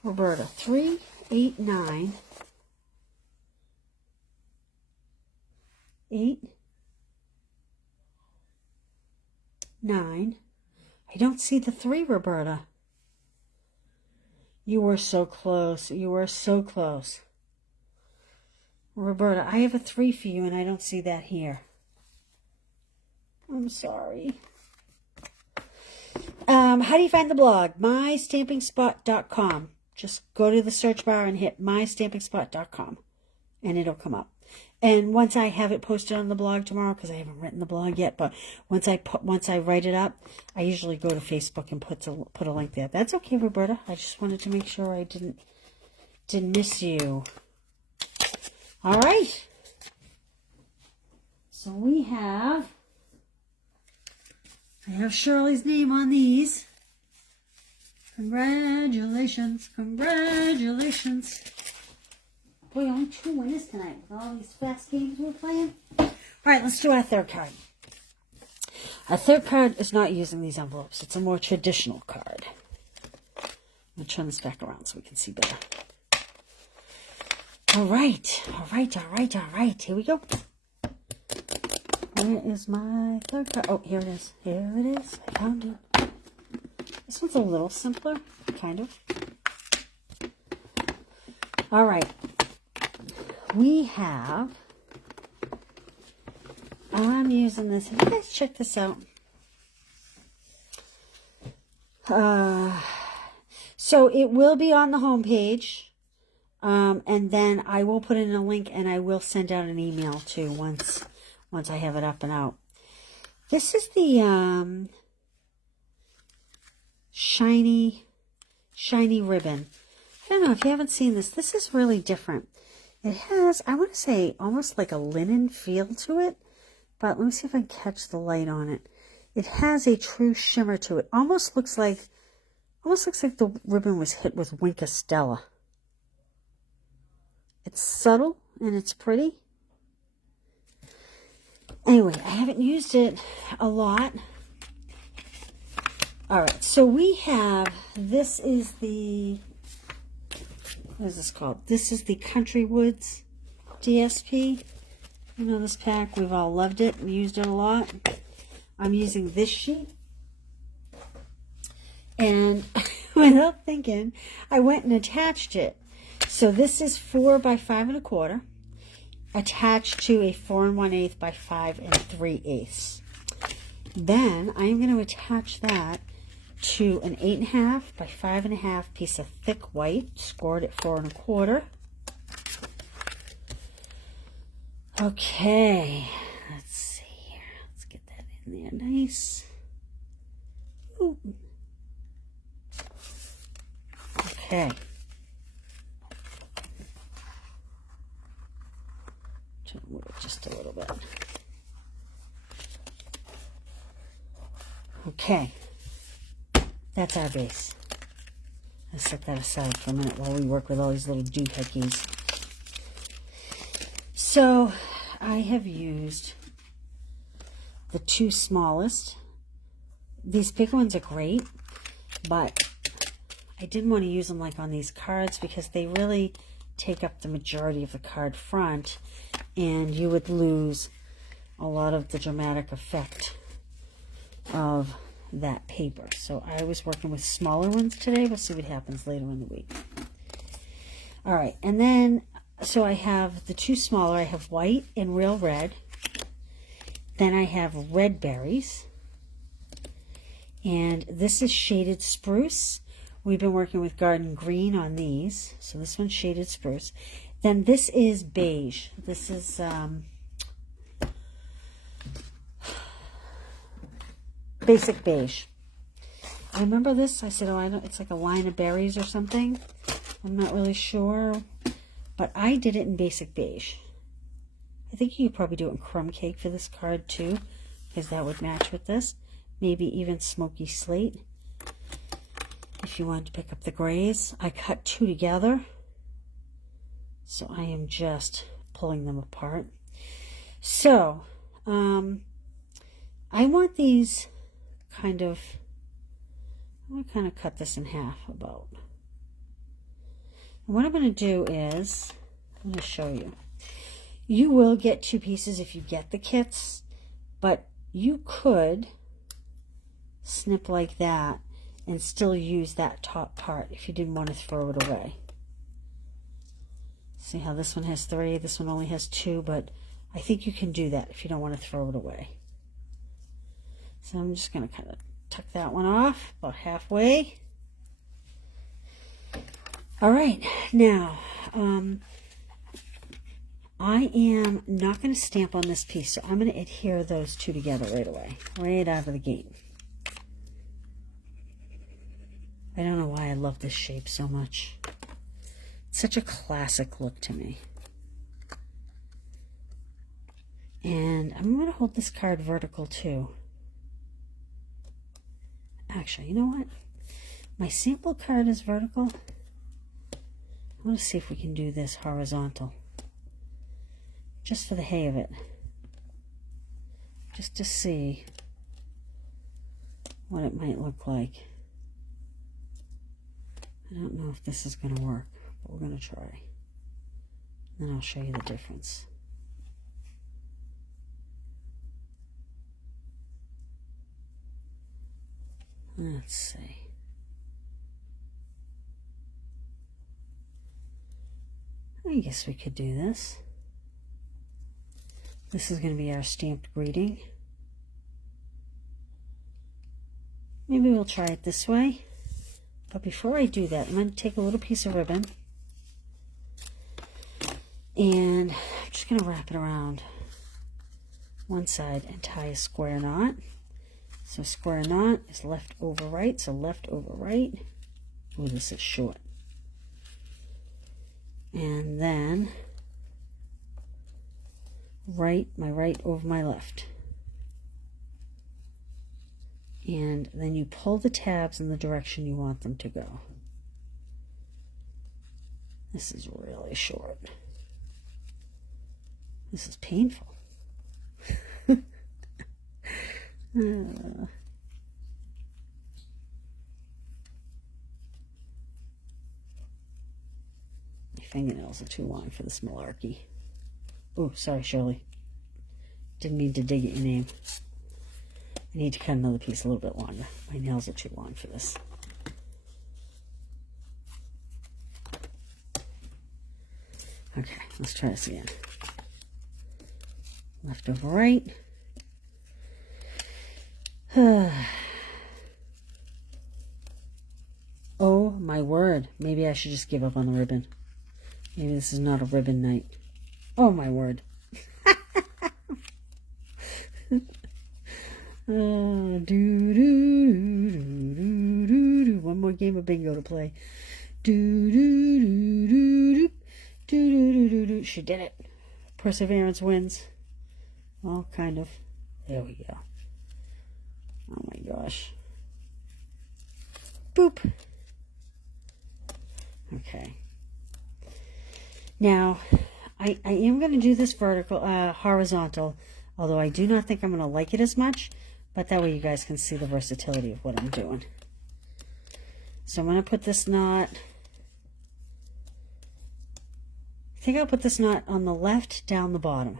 Roberta, 3, 8, 9, 8, 9. I don't see the 3, Roberta. You were so close. You were so close. Roberta, I have a 3 for you, and I don't see that here. I'm sorry. How do you find the blog? MyStampingSpot.com. Just go to the search bar and hit MyStampingSpot.com, and it'll come up. And once I have it posted on the blog tomorrow, because I haven't written the blog yet, but once I write it up, I usually go to Facebook and put a link there. That's okay, Roberta. I just wanted to make sure I didn't miss you. All right. So I have Shirley's name on these. Congratulations. Boy, only 2 winners tonight with all these fast games we're playing. All right, let's do our third card. Our third card is not using these envelopes. It's a more traditional card. I'm going to turn this back around so we can see better. All right. Here we go. Where is my third card? Oh, here it is. I found it. This one's a little simpler, kind of. All right. We have, I'm using this. Have you guys checked this out? So it will be on the homepage. And then I will put in a link, and I will send out an email too once I have it up and out. This is the shiny ribbon. I don't know if you haven't seen this. This is really different. It has, I want to say, almost like a linen feel to it. But let me see if I can catch the light on it. It has a true shimmer to it. Almost looks like the ribbon was hit with Wink Stella. It's subtle and it's pretty. Anyway, I haven't used it a lot. All right, so we have, this is the, what is this called? This is the Country Woods DSP. You know this pack, we've all loved it and used it a lot. I'm using this sheet. And without thinking, I went and attached it. So this is 4 by 5 1/4, attached to a 4 1/8 by 5 3/8. Then I'm going to attach that to an 8 1/2 by 5 1/2 piece of thick white, scored at 4 1/4. Okay, let's see here. Let's get that in there nice. Ooh. Okay. Move it just a little bit. Okay. That's our base. Let's set that aside for a minute while we work with all these little doohickeys. So I have used the 2 smallest. These big ones are great, but I didn't want to use them like on these cards because they really take up the majority of the card front, and you would lose a lot of the dramatic effect of that paper. So I was working with smaller ones today. We'll see what happens later in the week. All right, and then so I have the 2 smaller. I have white and real red. Then I have red berries, and this is shaded spruce. We've been working with garden green on these, so this one's shaded spruce. Then this is beige. This is basic beige. I remember this. I said, oh, I don't. It's like a line of berries or something. I'm not really sure, but I did it in basic beige. I think you could probably do it in crumb cake for this card too, because that would match with this. Maybe even smoky slate. If you wanted to pick up the grays, I cut 2 together, so I am just pulling them apart. So I want these I'm going to cut this in half about. And what I'm going to do is, I'm going to show you. You will get 2 pieces if you get the kits, but you could snip like that and still use that top part if you didn't want to throw it away. See how this one has 3, this one only has 2, but I think you can do that if you don't want to throw it away. So I'm just going to kind of tuck that one off about halfway. All right, now I am not going to stamp on this piece, so I'm going to adhere those 2 together right away, right out of the gate. I don't know why I love this shape so much. It's such a classic look to me. And I'm going to hold this card vertical too. Actually, you know what? My sample card is vertical. I want to see if we can do this horizontal. Just for the hay of it. Just to see what it might look like. I don't know if this is going to work, but we're going to try. Then I'll show you the difference. Let's see. I guess we could do this. This is going to be our stamped greeting. Maybe we'll try it this way. But before I do that, I'm going to take a little piece of ribbon and I'm just going to wrap it around one side and tie a square knot. So square knot is left over right, so left over right. Ooh, this is short. And then my right over my left. And then you pull the tabs in the direction you want them to go. This is really short. This is painful. My fingernails are too long for this malarkey. Oh, sorry, Shirley. Didn't mean to dig at your name. I need to cut another piece a little bit longer. My nails are too long for this. Okay, let's try this again. Left over right. Oh my word. Maybe I should just give up on the ribbon. Maybe this is not a ribbon night. Oh my word. One more game of bingo to play. She did it. Perseverance wins. Well, kind of. There we go. Oh my gosh. Boop. Okay. Now, I am going to do this horizontal, although I do not think I'm going to like it as much, but that way you guys can see the versatility of what I'm doing. So I'm going to put this knot, I think I'll put this knot on the left down the bottom.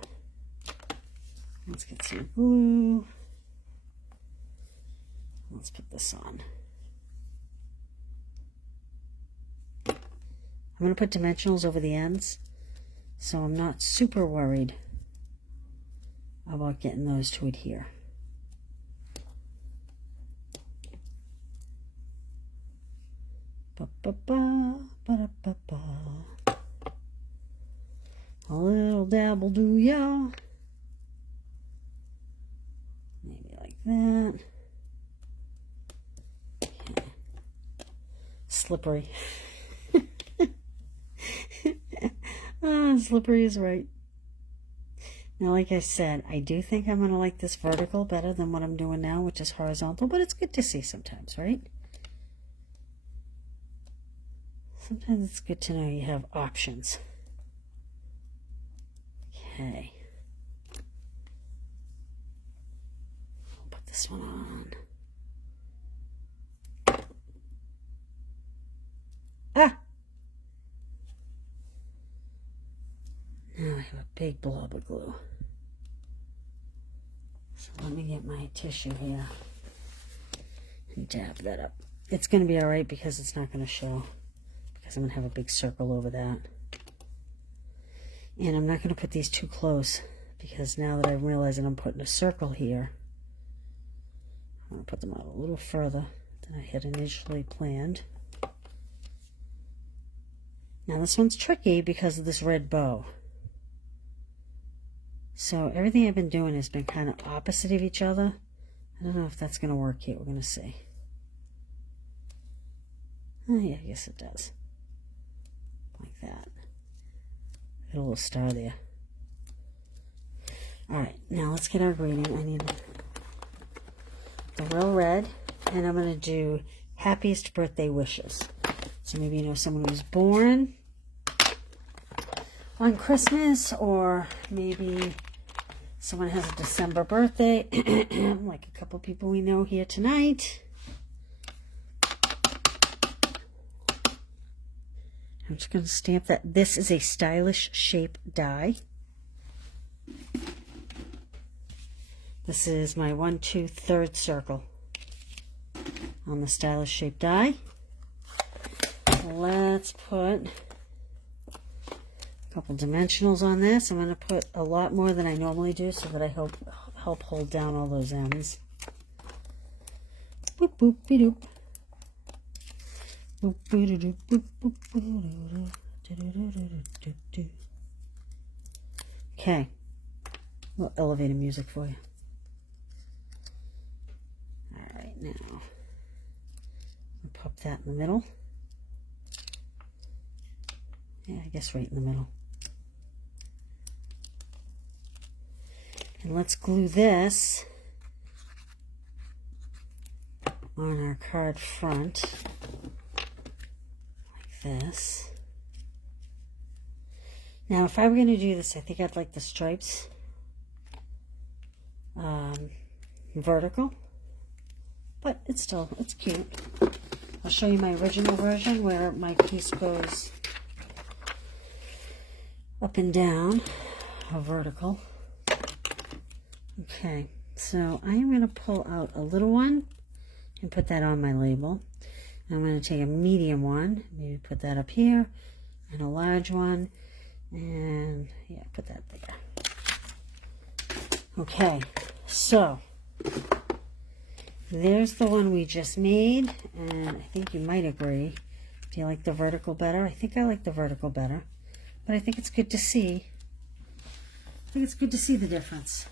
Let's get some glue. Let's put this on. I'm going to put dimensionals over the ends, so I'm not super worried about getting those to adhere. A little dab will do, y'all. Maybe like that. Okay. Slippery. Slippery is right. Now, like I said, I do think I'm going to like this vertical better than what I'm doing now, which is horizontal, but it's good to see sometimes, right? Sometimes it's good to know you have options. Okay. I'll put this one on. Ah! Now I have a big blob of glue. So let me get my tissue here and dab that up. It's going to be alright because it's not going to show. Because I'm going to have a big circle over that. And I'm not going to put these too close because now that I'm realizing I'm putting a circle here, I'm going to put them out a little further than I had initially planned. Now this one's tricky because of this red bow. So everything I've been doing has been kind of opposite of each other. I don't know if that's going to work yet. We're going to see. Oh yeah, I guess it does. Like that. Got a little star there. Alright, now let's get our greeting. I need the real red. And I'm going to do happiest birthday wishes. So maybe you know someone who's born on Christmas, or maybe someone has a December birthday, like a couple people we know here tonight. I'm just going to stamp that. This is a stylish shape die. This is my 1, 2, 3rd circle on the stylish shape die. Let's put a couple dimensionals on this. I'm going to put a lot more than I normally do so that I help hold down all those ends. Boop, boop, be doop. Boop, boo, doo, doo, boop, boop, boo, doo, doo, doo. Okay. A little elevator music for you. Alright, now I'll pop that in the middle. Yeah, I guess right in the middle. And let's glue this on our card front, like this. Now, if I were going to do this, I think I'd like the stripes vertical, but it's cute. I'll show you my original version where my piece goes up and down, a vertical. Okay, so I am going to pull out a little one and put that on my label. I'm going to take a medium one, maybe put that up here, and a large one, And yeah, put that there. Okay, so there's the one we just made, and I think you might agree. Do you like the vertical better? I think I like the vertical better, but I think it's good to see. I think it's good to see the difference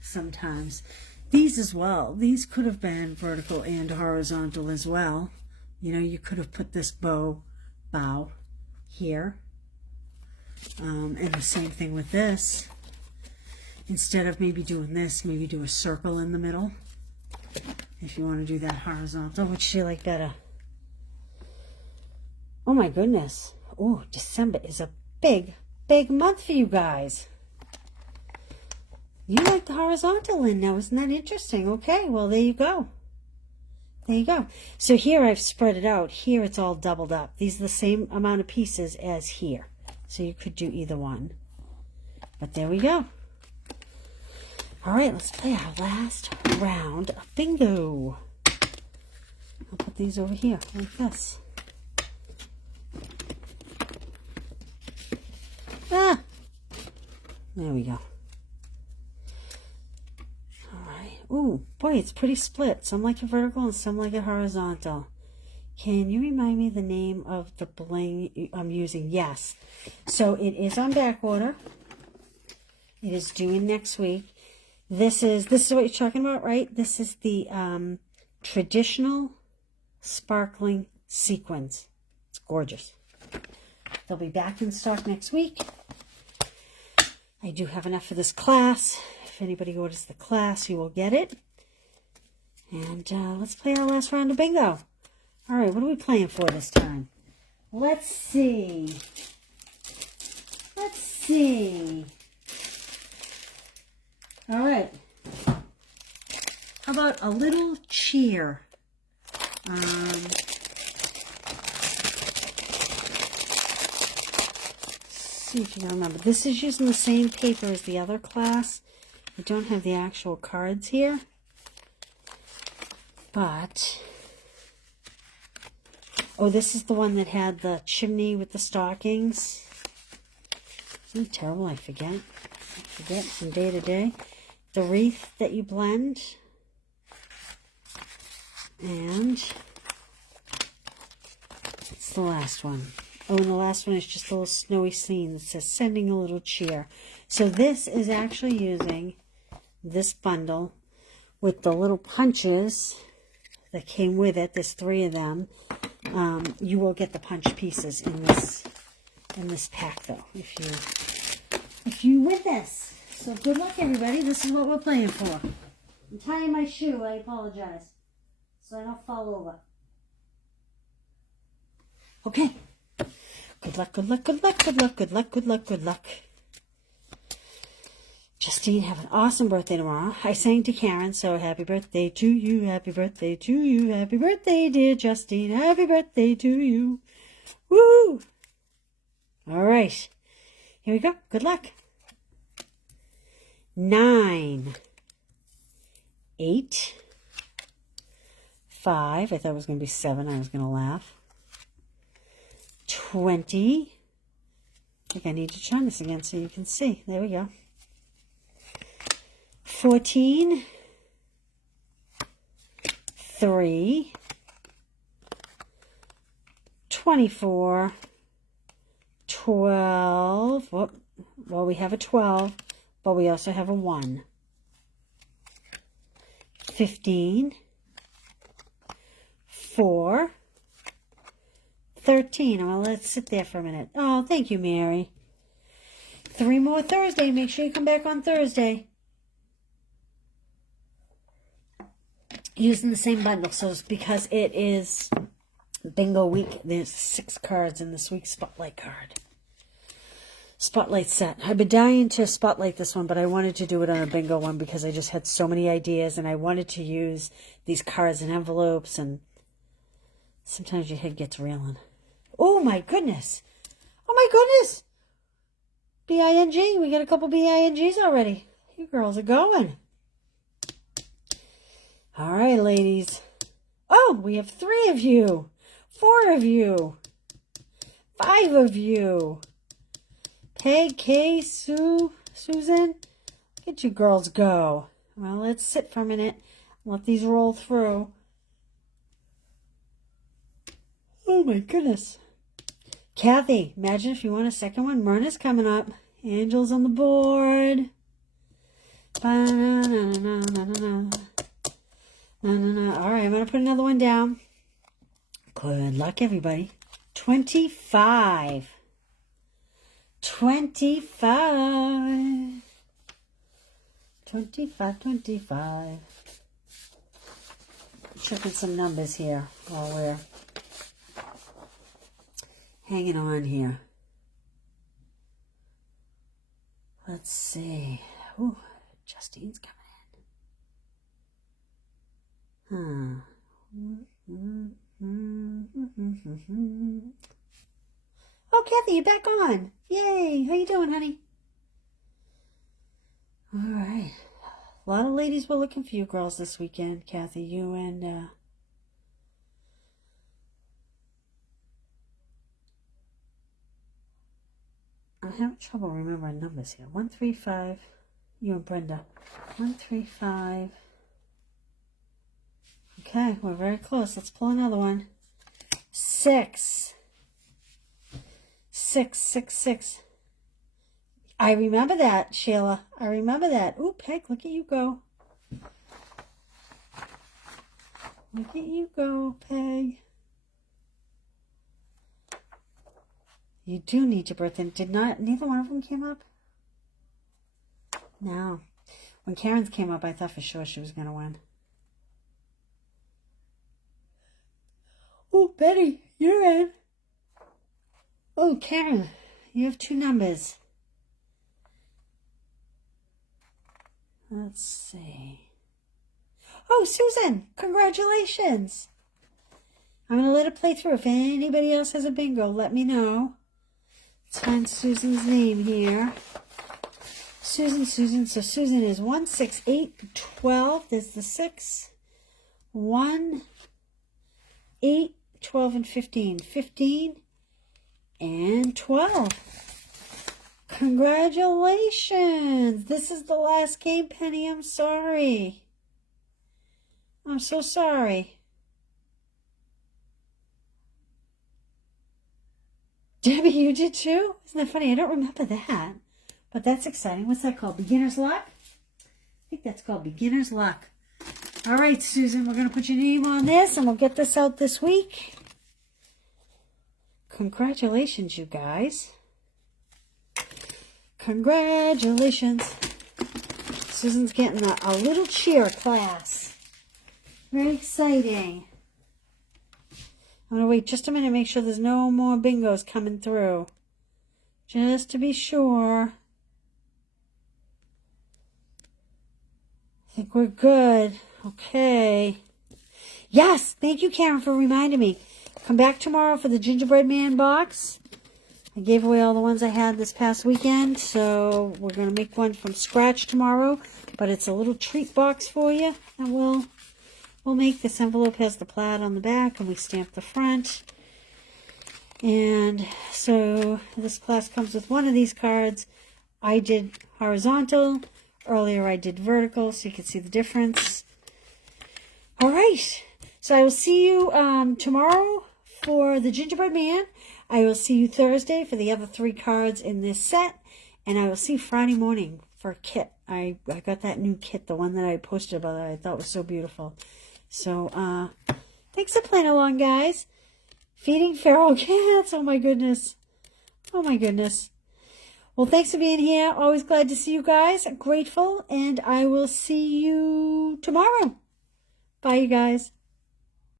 sometimes. These as well. These could have been vertical and horizontal as well. You know, you could have put this bow here. And the same thing with this. Instead of maybe doing this, maybe do a circle in the middle. If you want to do that horizontal, which do you like better? Oh my goodness. Oh, December is a big, big month for you guys. You like the horizontal in now. Isn't that interesting? Okay, well, there you go. There you go. So here I've spread it out. Here it's all doubled up. These are the same amount of pieces as here. So you could do either one. But there we go. All right, let's play our last round of bingo. I'll put these over here like this. Ah! There we go. All right. Ooh, boy, it's pretty split. Some like it vertical and some like it horizontal. Can you remind me the name of the bling I'm using? Yes. So it is on back order. It is due in next week. This is what you're talking about, right? This is the traditional sparkling sequins. It's gorgeous. They'll be back in stock next week. I do have enough for this class. If anybody orders the class, you will get it. And let's play our last round of bingo. All right, what are we playing for this time? Let's see. Let's see. All right. How about a little cheer? See if you can remember. This is using the same paper as the other class. I don't have the actual cards here. But, oh, this is the one that had the chimney with the stockings. Isn't it terrible? I forget. From day to day. The wreath that you blend. And it's the last one. Oh, and the last one is just a little snowy scene that says sending a little cheer. So this is actually using this bundle with the little punches that came with it. There's 3 of them. You will get the punch pieces in this pack though, if you win this. So good luck, everybody. This is what we're playing for. I'm tying my shoe. I apologize. So I don't fall over. Okay. Good luck, good luck, good luck, good luck, good luck, good luck, good luck. Justine, have an awesome birthday tomorrow. I sang to Karen, so happy birthday to you, happy birthday to you, happy birthday, dear Justine, happy birthday to you. Woo! All right. Here we go. Good luck. 9, 8, 5. I thought it was going to be 7. I was going to laugh. 20. I think I need to turn this again so you can see. There we go. 14. 3. 24. 12. Well, we have a 12. But we also have a 1. 15. 4. 13. Well, let's sit there for a minute. Oh, thank you, Mary. 3 more Thursday. Make sure you come back on Thursday. Using the same bundle. So it's because it is bingo week. There's 6 cards in this week's spotlight card. Spotlight set. I've been dying to spotlight this one, but I wanted to do it on a bingo one because I just had so many ideas and I wanted to use these cards and envelopes, and sometimes your head gets reeling. Oh my goodness. Oh my goodness. B-I-N-G. We got a couple B-I-N-Gs already. You girls are going. All right, ladies. Oh, we have 3 of you. 4 of you. 5 of you. Kay, Susan. Look at you girls go. Well, let's sit for a minute. Let these roll through. Oh my goodness. Kathy, imagine if you want a second one. Myrna's coming up. Angel's on the board. All right, I'm going to put another one down. Good luck, everybody. 25. 25. 25. Checking some numbers here while we're hanging on here. Let's see. Ooh, Justine's coming in. Oh, Kathy, you're back on. Yay. How you doing, honey? All right. A lot of ladies were looking for you girls this weekend, Kathy. You and I'm having trouble remembering numbers here. 135. You and Brenda. 135. Okay, we're very close. Let's pull another one. 6. 6. I remember that, Sheila. I remember that. Ooh, Peg, look at you go. Look at you go, Peg. You do need your birthday. Neither one of them came up? No. When Karen's came up, I thought for sure she was going to win. Oh, Betty, you're in. Oh, Karen, you have 2 numbers. Let's see. Oh, Susan, congratulations. I'm going to let it play through. If anybody else has a bingo, let me know. Let's find Susan's name here. Susan. So Susan is 1, 6, 8, 12. There's the 6. 1, 8, 12, and 15. 15 and 12. Congratulations. This is the last game, Penny. I'm sorry. I'm so sorry. Debbie, you did too? Isn't that funny? I don't remember that. But that's exciting. What's that called? Beginner's luck? I think that's called beginner's luck. All right, Susan, we're going to put your name on this and we'll get this out this week. Congratulations, you guys. Congratulations. Susan's getting a little cheer class. Very exciting. I'm going to wait just a minute and make sure there's no more bingos coming through. Just to be sure. I think we're good. Okay. Yes, thank you, Karen, for reminding me. Come back tomorrow for the gingerbread man box. I gave away all the ones I had this past weekend, so we're going to make one from scratch tomorrow. But it's a little treat box for you. And we'll make. This envelope has the plaid on the back, and we stamp the front. And so this class comes with one of these cards. I did horizontal. Earlier I did vertical, so you can see the difference. All right. So I will see you tomorrow for the gingerbread man. I will see you Thursday for the other 3 cards in this set. And I will see you Friday morning for a kit. I got that new kit, the one that I posted about that I thought was so beautiful. So thanks for playing along, guys. Feeding feral cats. Oh, my goodness. Oh, my goodness. Well, thanks for being here. Always glad to see you guys. Grateful. And I will see you tomorrow. Bye, you guys.